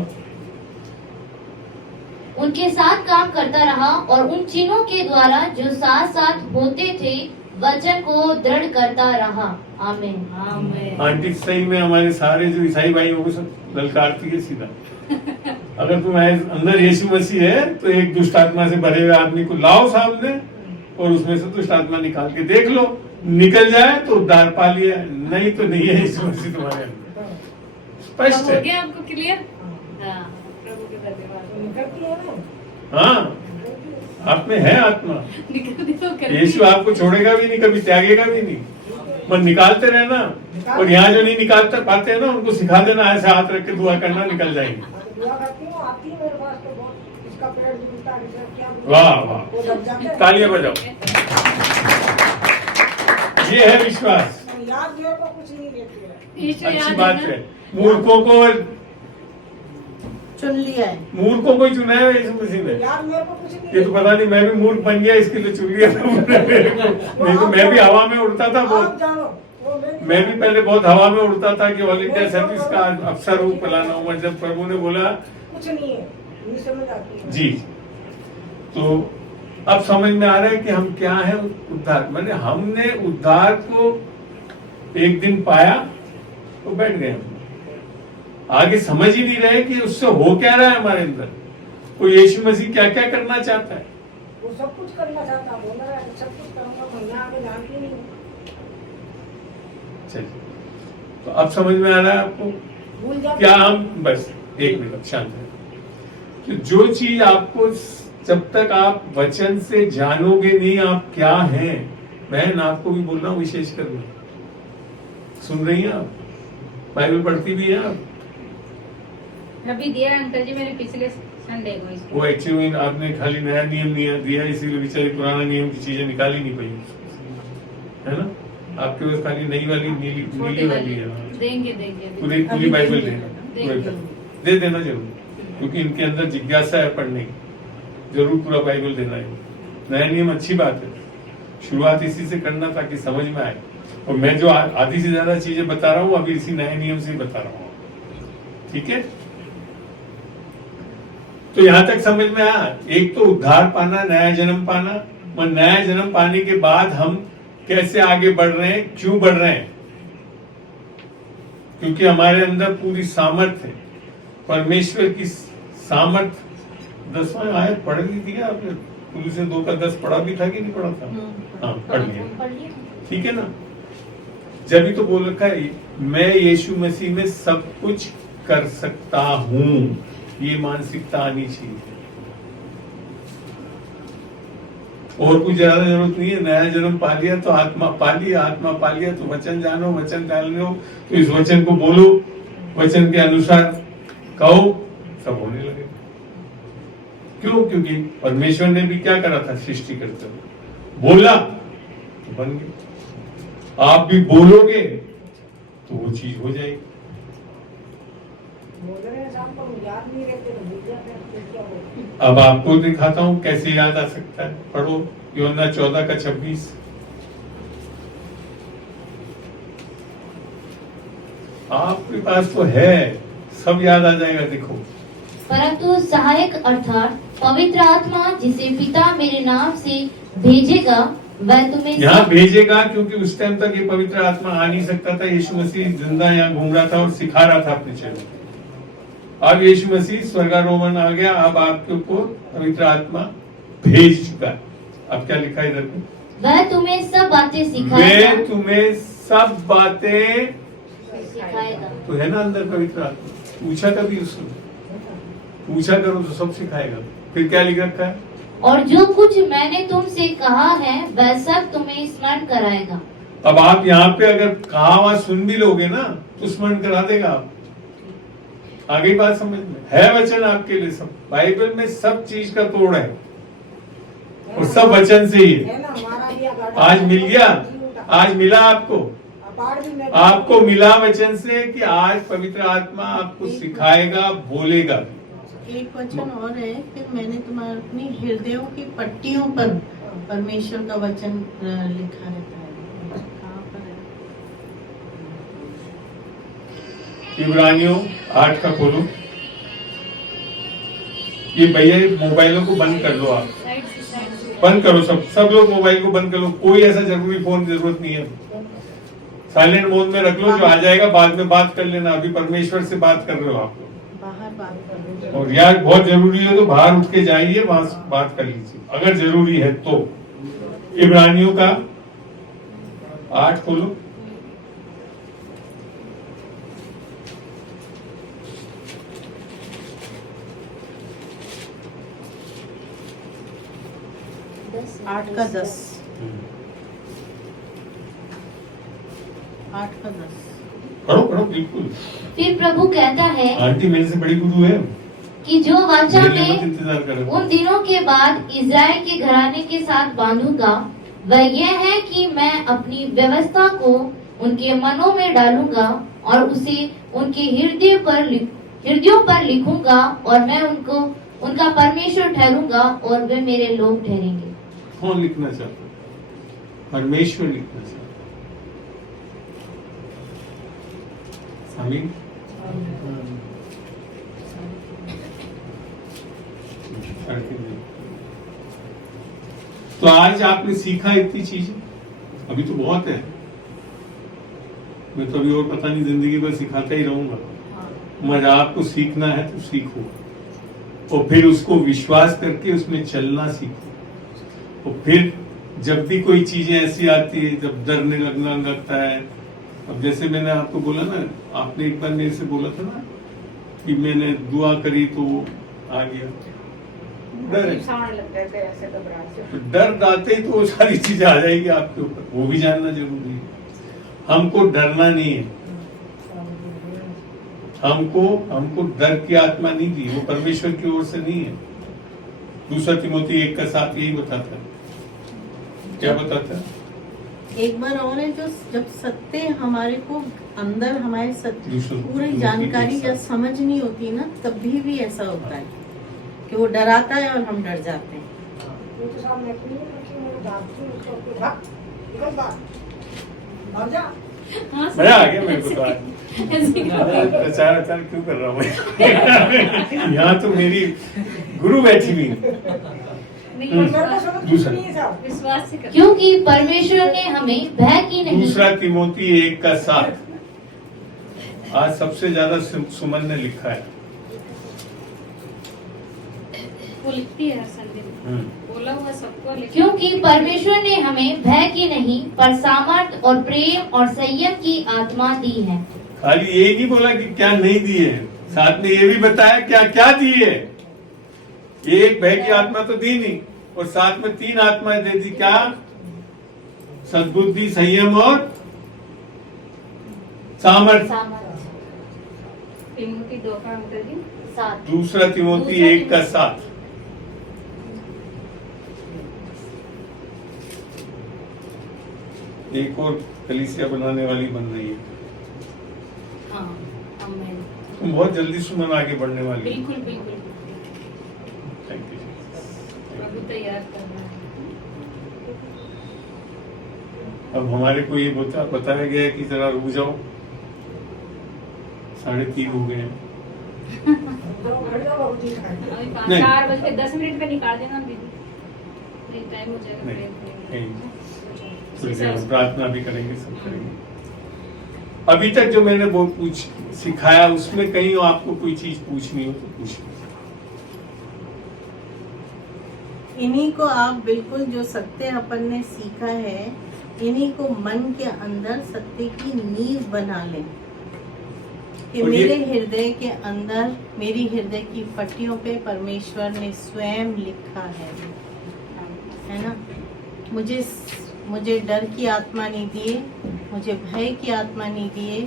उनके साथ काम करता रहा और उन चिन्हों के द्वारा जो साथ साथ होते थे वचन को दृढ़ करता रहा। आमीन। आमीन। आंटी सही में हमारे सारे जो ईसाई भाई होंगे सब ललकारती है सीधा। अगर तुम्हारे अंदर यीशु मसीह है तो एक दुष्ट आत्मा से भरे हुए आदमी को लाओ सामने और उसमें से दुष्ट आत्मा निकाल के देख लो, निकल जाए तो उद्धार पा लिया, नहीं तो नहीं है यीशु मसीह तुम्हारे अंदर। स्पष्ट हो है। गया आपको क्लियर? हाँ, प्रभु के धन्यवाद। निकलती है ना, हाँ, आप में है आत्मा। निकलती तो करती यीशु आपको छोड़ेगा भी नहीं, कभी त्यागेगा भी नहीं। पर निकालते रहना, और यहाँ जो नहीं निकालते पाते हैं ना उनको सिखा देना, ऐसे हाथ रख के दुआ करना, निकल जाएंगे। दुआ करती हूँ, आती है मेरे पास तो बहुत, इसका पेड़ भी मिलता है, इसका क्या मिलता है? वाह वाह, वो दब जाते हैं। तालियां बजाओ। ये है विश्वास। याद मेरे को कुछ नहीं रहती है। यीशु अच्छी याद बात ना? है। मूर्खों को चुन लिया है। मूर्खों को ही चुना है यीशु मसीह ने। याद मेरे को कुछ नहीं ये तो पता नहीं, मैं भी मूर्ख बन गया इसके लिए चुन लिया था मेरे को। नहीं तो मैं भी हवा में उड़ता था आप बहुत। जानो, वो मैं भी पहले बहुत हवा में उड़ता था कि ऑल इंडिया सर्विस का अफसर हूँ, फलाना हूँ। जब प्रभु ने बोला कुछ नहीं है, नहीं समझ आती है। जी, तो अब समझ में आ रहा है कि हम क्या है उद्धार। मैंने हमने उद्धार को एक दिन पाया तो बैठ गए हम, आगे समझ ही नहीं रहे कि उससे हो क्या रहा है हमारे अंदर। वो यीशु मसीह क्या क्या करना चाहता है। वो सब कुछ करना चाहता, बोल रहा है सब कुछ करूंगा, महीना आगे जानती नहीं हूँ। चलिए, तो अब समझ में आ रहा है आपको भूल जाते क्या हम, बस एक मिनट शांत है कि जो चीज आपको जब तक आप वचन से जानोगे नहीं आप क्या हैं। बहन आपको भी बोल रहा हूँ विशेष कर, सुन रही हैं आप, बाइबल पढ़ती भी है आप। अभी दिया अंकल जी मैंने पिछले संडे को इसको। वो एक्चुअली आपने खाली नया नियम दिया, इसीलिए बेचारी पुराना नियम की चीजें निकाल ही नहीं पाई, है ना। आपके पास खाली नई वाली नीली वाली है। देंगे देंगे पूरी पूरी बाइबल देना, देंगे। दे देना जरूर, क्योंकि इनके अंदर जिज्ञासा है पढ़ने की। जरूर पूरा बाइबल देना है। नया नियम अच्छी बात है, शुरुआत इसी से करना ताकि समझ में आए। और मैं जो आधी से ज्यादा चीजें बता रहा हूँ अभी इसी नए नियम से ही बता रहा हूँ, ठीक है। तो यहां तक समझ में आया। एक तो उद्धार पाना, नया जन्म पाना, और नया जन्म पाने के बाद हम कैसे आगे बढ़ रहे हैं, क्यों बढ़ रहे हैं। क्योंकि हमारे अंदर पूरी सामर्थ है, परमेश्वर की सामर्थ। 10वां आयत पढ़ ली थी आपने, पुलिस 2 का 10 पढ़ा भी था कि नहीं पढ़ा था? हाँ, पढ़ लिया, ठीक है ना। जब ही तो बोल रखा है मैं यीशु मसीह में सब कुछ कर सकता हूं। ये मानसिकता आनी चाहिए, और कुछ ज्यादा जरूरत नहीं है। नया जन्म पा लिया तो आत्मा पा लिया, आत्मा पा लिया तो वचन जानो, वचन डालने हो तो इस वचन को बोलो, वचन के अनुसार कहो, सब होने लगे। क्यों? क्योंकि परमेश्वर ने भी क्या करा था सृष्टि करते हुए, बोला तो बन गई। आप भी बोलोगे तो वो चीज हो जाएगी। बोल रहे हैं शाम को, याद नहीं रहते तो भूल जाते हैं, फिर क्या बोलते। अब आपको दिखाता हूं कैसे याद आ सकता है। पढ़ो यूहन्ना 14 का 26। आपके पास तो है, सब याद आ जाएगा। देखो, परंतु सहायक अर्थात पवित्र आत्मा जिसे पिता मेरे नाम से भेजेगा वह तुम्हें यहाँ भेजेगा, क्योंकि उस टाइम तक ये पवित्र आत्मा आ नहीं सकता था। यीशु मसीह जिंदा यहाँ घूम रहा था और सिखा रहा था अपने चेलों को। अब यीशु मसीह स्वर्गारोहण आ गया, अब आपके ऊपर पवित्र आत्मा भेज चुका है। अब क्या लिखा है इधर में? वह तुम्हें सब बातें वे सिखाएगा। तुम्हें सब बातें सिखाएगा। तो है ना अंदर पवित्र आत्मा। पूछा कभी उसने, पूछा करो तो सब सिखाएगा। फिर क्या लिख रखा है? और जो कुछ मैंने तुमसे कहा है वह सब तुम्हें स्मरण कराएगा। अब आप यहाँ पे अगर कहा हुआ सुन भी लोगे ना तो स्मरण करा देगा आप। आगे बात समझ में है। वचन आपके लिए सब, बाइबल में सब चीज का तोड़ है और सब वचन से ही है। है ना, हमारा भी आज मिल गया, आज मिला आपको, अपार भी मैं आपको मिला वचन से कि आज पवित्र आत्मा आपको सिखाएगा, बोलेगा। एक वचन और है कि मैंने तुम्हारे अपनी हृदयों की पट्टियों पर परमेश्वर का वचन लिखा रहता है। कहाँ पर है? इब्रानियों 8 का खोलो। ये भैया मोबाइलों को बंद कर लो, आप बंद करो, सब लोग मोबाइल को बंद कर लो, कोई ऐसा जरूरी फोन जरूरत नहीं है, साइलेंट मोड में रख लो, जो आ जाएगा बाद में बात कर लेना, अभी परमेश्वर से बात कर रहे हो आप लोग। बाहर बात कर लो। और यार बहुत जरूरी है तो बाहर उठ के जाइए, वहां बात कर लीजिए अगर जरूरी है तो। इब्रानियों का 8 खोलो। आठ का 10, 8 का 10। पढ़ो पढ़ो बिल्कुल। फिर प्रभु कहता है आंटी मेरे से बड़ी गुरु है, कि जो वाचा मेरे लिए मत में इंतजार करो। उन दिनों के बाद इज़राइल के घराने के साथ बांधूंगा वह यह है कि मैं अपनी व्यवस्था को उनके मनों में डालूंगा और उसे उनके हृदयों पर लिखूंगा, और मैं उनको उनका परमेश्वर ठहरूंगा और वे मेरे लोग ठहरेंगे। कौन लिखना चाहता है? परमेश्वर लिखना चाहता है। आमीन। तो आज आपने सीखा इतनी चीजें, अभी तो बहुत है, मैं तो अभी और पता नहीं जिंदगी भर सिखाता ही रहूंगा, मगर आपको सीखना है तो सीखो, और फिर उसको विश्वास करके उसमें चलना सीखो। और फिर जब भी कोई चीजें ऐसी आती है, जब डरने लगता है, अब जैसे मैंने आपको बोला ना, आपने एक बार मेरे से बोला था ना कि मैंने दुआ करी तो आ गया, डर है। डर आते ही तो वो सारी चीजें आ जाएगी आपके ऊपर, वो भी जानना जरूरी है। हमको डरना नहीं है, हमको डर की आत्मा नहीं दी, वो परमेश्वर की ओर से नहीं है। 2 तिमोथी 1:7 यही बताता है। क्या बताता है? एक बार और है, जो जब सत्य हमारे को अंदर हमारे सत्य पूरी जानकारी जब समझ नहीं होती ना, तभी भी ऐसा होता है कि वो डराता है और हम डर जाते हैं। वो तो सामने अपनी रखी, मैं डांटती हूँ उसको, भाग निकल बाहर, भाग जा। मजा आ गया मेरे को तो आज। प्रचार क्यों कर रहा हूँ मैं? यहाँ तो मेरी गुरु बैठी हुई। दूसरा विश्वास से कर। क्योंकि परमेश्वर ने हमें भय की नहीं। 2 तिमोथी 1:7 आज सबसे ज्यादा सुमन ने लिखा है। वो लिखती है हर संडे में, बोला हुआ सबको लिखती है। क्योंकि परमेश्वर ने हमें भय की नहीं पर सामर्थ और प्रेम और संयम की आत्मा दी है। खाली एक ही बोला कि क्या नहीं दी है, साथ में ये भी बताया क्या क्या दी है। एक भय की आत्मा तो दी नहीं, और साथ में 3 आत्माएं दे दी। क्या? सद्बुद्धि, संयम और सामर्थ। तिमोथी 2 का अंतर जी 7। 2 तिमोथी 1:7। एक और कलीसिया बनाने वाली बन रही है। हाँ, आमीन। तुम बहुत जल्दी सुमन आगे बढ़ने वाली है। बिल्कुल बिल्कुल, थैंक यू। प्रभु तैयार कर रहा है। अब हमारे को ये बताया गया है कि जरा रुक जाओ, 3:30 हो गए हैं। अभी नहीं। 4 बज के 10 मिनट पे निकाल देना दीदी, नहीं टाइम हो जाएगा। नहीं, फिर। नहीं। थोड़ी देर हम प्रार्थना भी करेंगे, सब करेंगे। अभी तक जो मैंने वो सिखाया, उसमें कहीं आपको कोई चीज पूछनी हो तो पूछिए। इन्हीं को आप बिल्कुल जो सत्य अपन ने सीखा है, इन्हीं को मन के अंदर सत्य की नींव बना लें कि और ये- मेरे हृदय के अंदर, मेरी हृदय की पट्टियों पे परमेश्वर ने स्वयं लिखा है ना। मुझे डर की आत्मा नहीं दिए, मुझे भय की आत्मा नहीं दिए,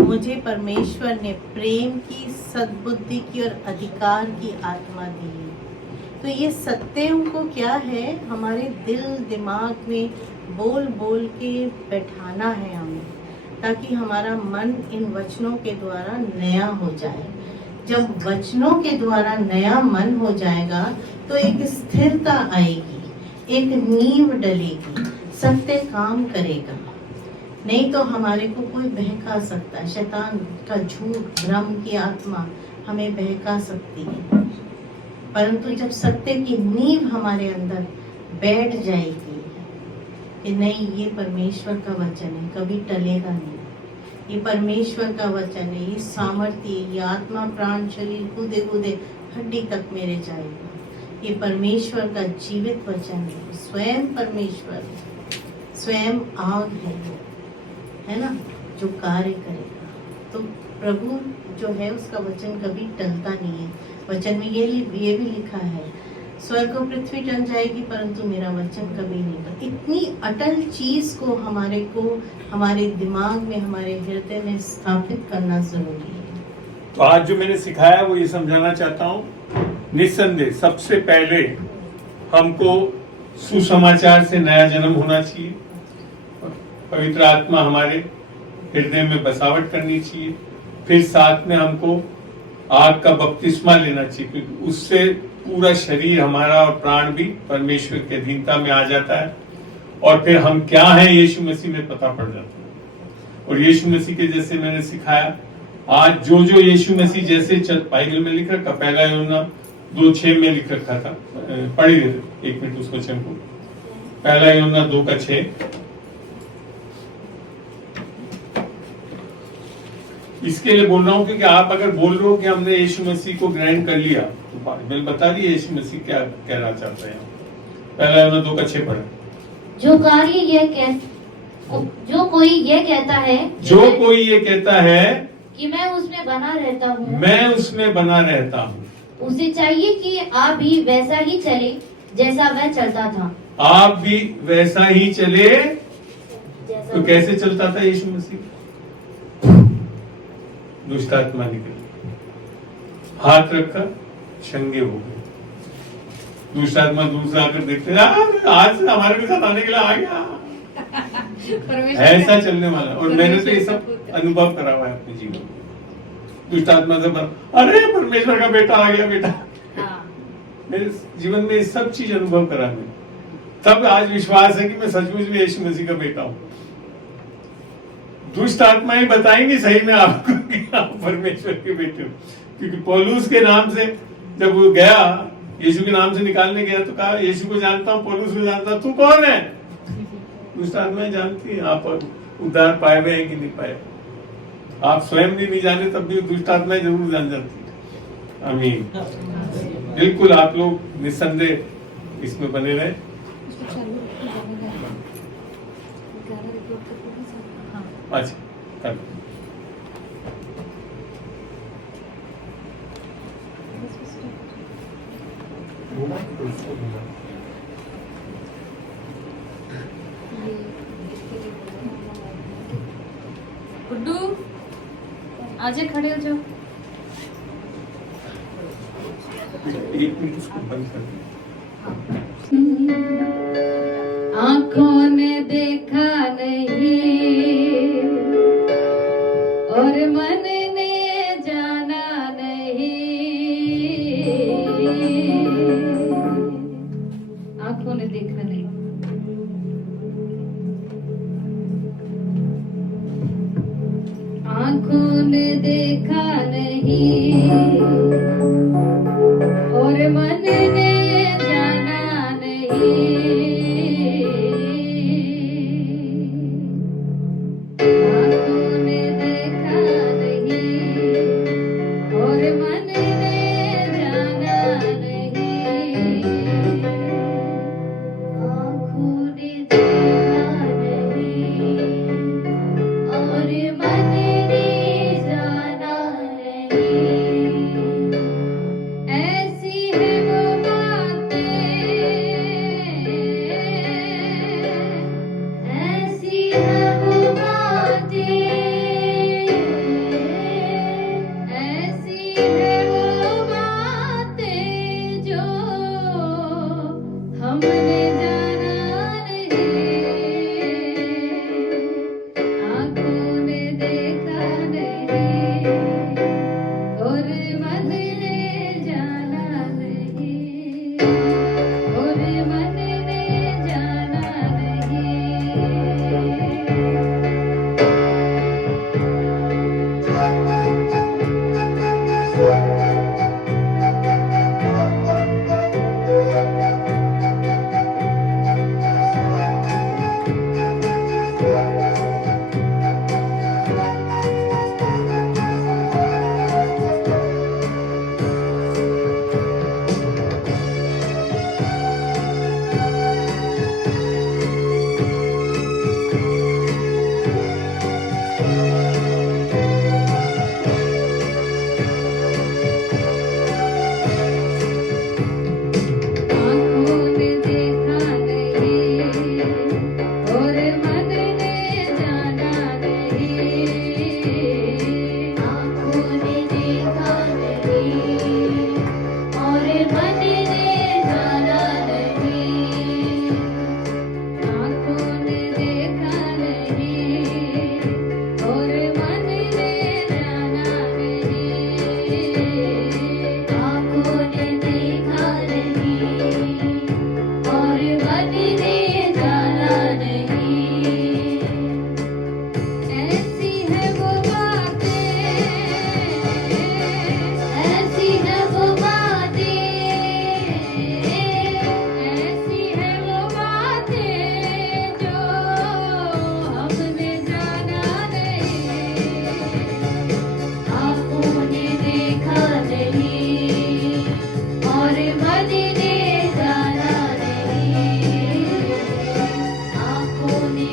मुझे परमेश्वर ने प्रेम की, सद्बुद्धि की और अधिकार की आत्मा दी है। तो ये सत्य को क्या है, हमारे दिल दिमाग में बोल बोल के बैठाना है हमें, ताकि हमारा मन इन वचनों के द्वारा नया हो जाए। जब वचनों के द्वारा नया मन हो जाएगा तो एक स्थिरता आएगी, एक नींव डलेगी, सत्य काम करेगा। नहीं तो हमारे को कोई बहका सकता है, शैतान का झूठ, भ्रम की आत्मा हमें बहका सकती है। परंतु जब सत्य की नींव हमारे अंदर बैठ जाएगी कि नहीं, ये परमेश्वर का वचन है, कभी टलेगा नहीं, ये परमेश्वर का वचन है, ये सामर्थ्य, ये आत्मा प्राण शरीर कूदे कूदे हड्डी तक मेरे जाएगा, ये परमेश्वर का जीवित वचन है, स्वयं परमेश्वर, स्वयं आग है ना, जो कार्य करेगा। तो प्रभु जो है उसका वचन कभी टलता नहीं है। वचन में ये भी लिखा है, स्वर्ग और पृथ्वी टल जाएगी परंतु मेरा वचन कभी नहीं टल। इतनी अटल चीज को हमारे दिमाग में, हमारे हृदय में स्थापित करना जरूरी है। तो आज जो मैंने सिखाया वो ये समझाना चाहता हूँ, निस्संदेह सबसे पहले हमको सुसमाचार से नया जन्म होना चाहिए, पवित्र आत्मा हमारे हृदय में बसावट करनी चाहिए, फिर साथ में हमको आग का बपतिस्मा लेना चाहिए, क्योंकि उससे पूरा शरीर हमारा और प्राण भी परमेश्वर के अधीनता में आ जाता है, और फिर हम क्या हैं यीशु मसीह में पता पड़ जाता है। और यीशु मसीह के जैसे मैंने सिखाया, आज जो यीशु मसीह जैसे बाइबल में लिख रखा, पहला यूहन्ना 2:6 में लिख रखा था, पढ़ी एक मिनट उस वचन को, पहला यूहन्ना 2:6। इसके लिए बोल रहा हूँ क्योंकि आप अगर बोल रहे हो कि हमने यीशु मसीह को ग्रहण कर लिया, तो बाइबल बता दी यीशु मसीह क्या कहना चाहते हैं। पहला यूहन्ना 2:6 पढ़े। जो कोई ये कहता है कि मैं उसमें बना रहता हूँ, मैं उसमें बना रहता हूँ, उसे चाहिए कि आप भी वैसा ही चले जैसा वह चलता था। आप भी वैसा ही चले। जैसा तो कैसे चलता था यीशु मसीह? दुष्ट आत्मा निकली, हाथ रखा, शंगे हो गए। दुष्ट आत्मा दूसरा आकर देखते, आज से हमारे भी साथ आने के लिए आ गया, ऐसा चलने वाला। और मैंने तो ये सब अनुभव करा हुआ है अपने जीवन में। दुष्ट आत्मा से अरे परमेश्वर का बेटा आ गया, बेटा। मेरे जीवन में ये सब चीज अनुभव करा मैंने, तब आज विश्वास है कि मैं सचमुच में यीशु मसीह का बेटा हूँ। दुष्ट आत्मा ही बताएंगे सही में आपको कि आप परमेश्वर के बेटे हो, क्योंकि पौलुस के नाम से जब वो गया, यीशु के नाम से निकालने गया, तो कहा यीशु को जानता हूँ, पौलुस को जानता हूँ, तू कौन है? दुष्ट आत्मा जानती है आप उद्धार पाए हुए हैं कि नहीं पाए। आप स्वयं नहीं जाने तब भी दुष्ट आत्मा जरूर जान जाती है। आमीन। बिल्कुल आप लोग निस्संदेह इसमें बने रहे। अच्छा कर। गुड्डू आजे खड़े हो जाओ। एक मिनट इसको बंद कर दो। आंखों ने देखा नहीं और मन ने जाना नहीं, आंखों ने देखा नहीं, आंखों ने देखा नहीं और मन ने जाना नहीं, आंखों ने देखा नहीं और मन ने जाना नहीं, आंखों ने देखा नहीं और मन ने जाना नहीं, ऐसी है वो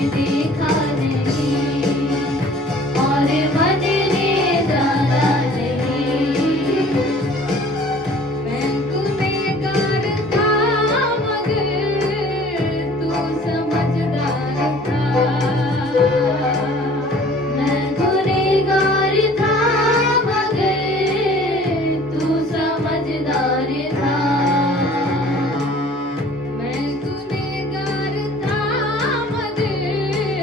देखा नहीं और बदले जाना नहीं। मैं गुनहगार था मगर तू समझदार था। मैं गुनहगार था मगर तू समझदार था। मैं गुनहगार था मगर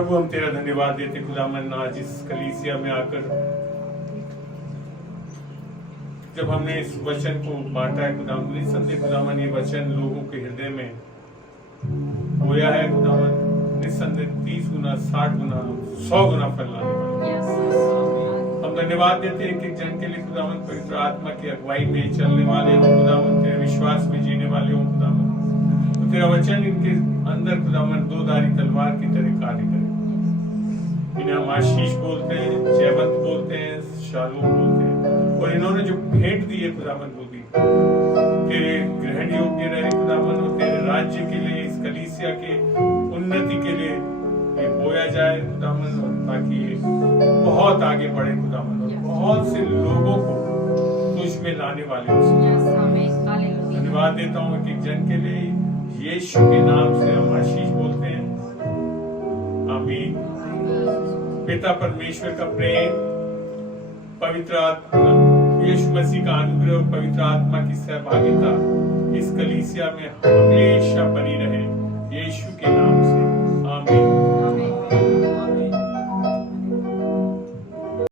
प्रभु हम तेरा धन्यवाद देते खुदावन, आज इस कलीसिया में आकर जब हमने इस वचन को बांटा है खुदावन, निस्संदेह खुदावन ये वचन लोगों के हृदय में बोया है खुदावन, निस्संदेह 30 गुना 60 गुना 100 गुना फल लाने वाला। हम धन्यवाद देते हैं एक जन के लिए खुदावन, पवित्र आत्मा की अगुवाई में चलने वाले हो खुदावन, तेरे विश्वास में जीने वाले हो खुदावन, तो तेरा वचन इनके अंदर खुदावन दो धारी तलवार की तरह कार्य करे। इन्हें हम आशीष बोलते हैं, जयवंत बोलते हैं, शालोम बोलते हैं, और इन्होंने जो भेंट दी है खुदावन वो भी तेरे ग्रहण योग्य रहे खुदावन, और तेरे राज्य के लिए, इस कलीसिया के उन्नति के लिए ये बोया जाए खुदावन, ताकि ये बहुत आगे बढ़े खुदावन, और बहुत से लोगों को तुझ में लाने वाले हो सके। धन्यवाद देता हूँ एक जन के लिए, यीशु के नाम से हम आशीष बोलते हैं, आमीन। पिता परमेश्वर का प्रेम, पवित्र आत्मा यीशु मसीह का अनुग्रह और पवित्र आत्मा की सहभागिता इस कलीसिया में हमेशा बनी रहे, यीशु के नाम से।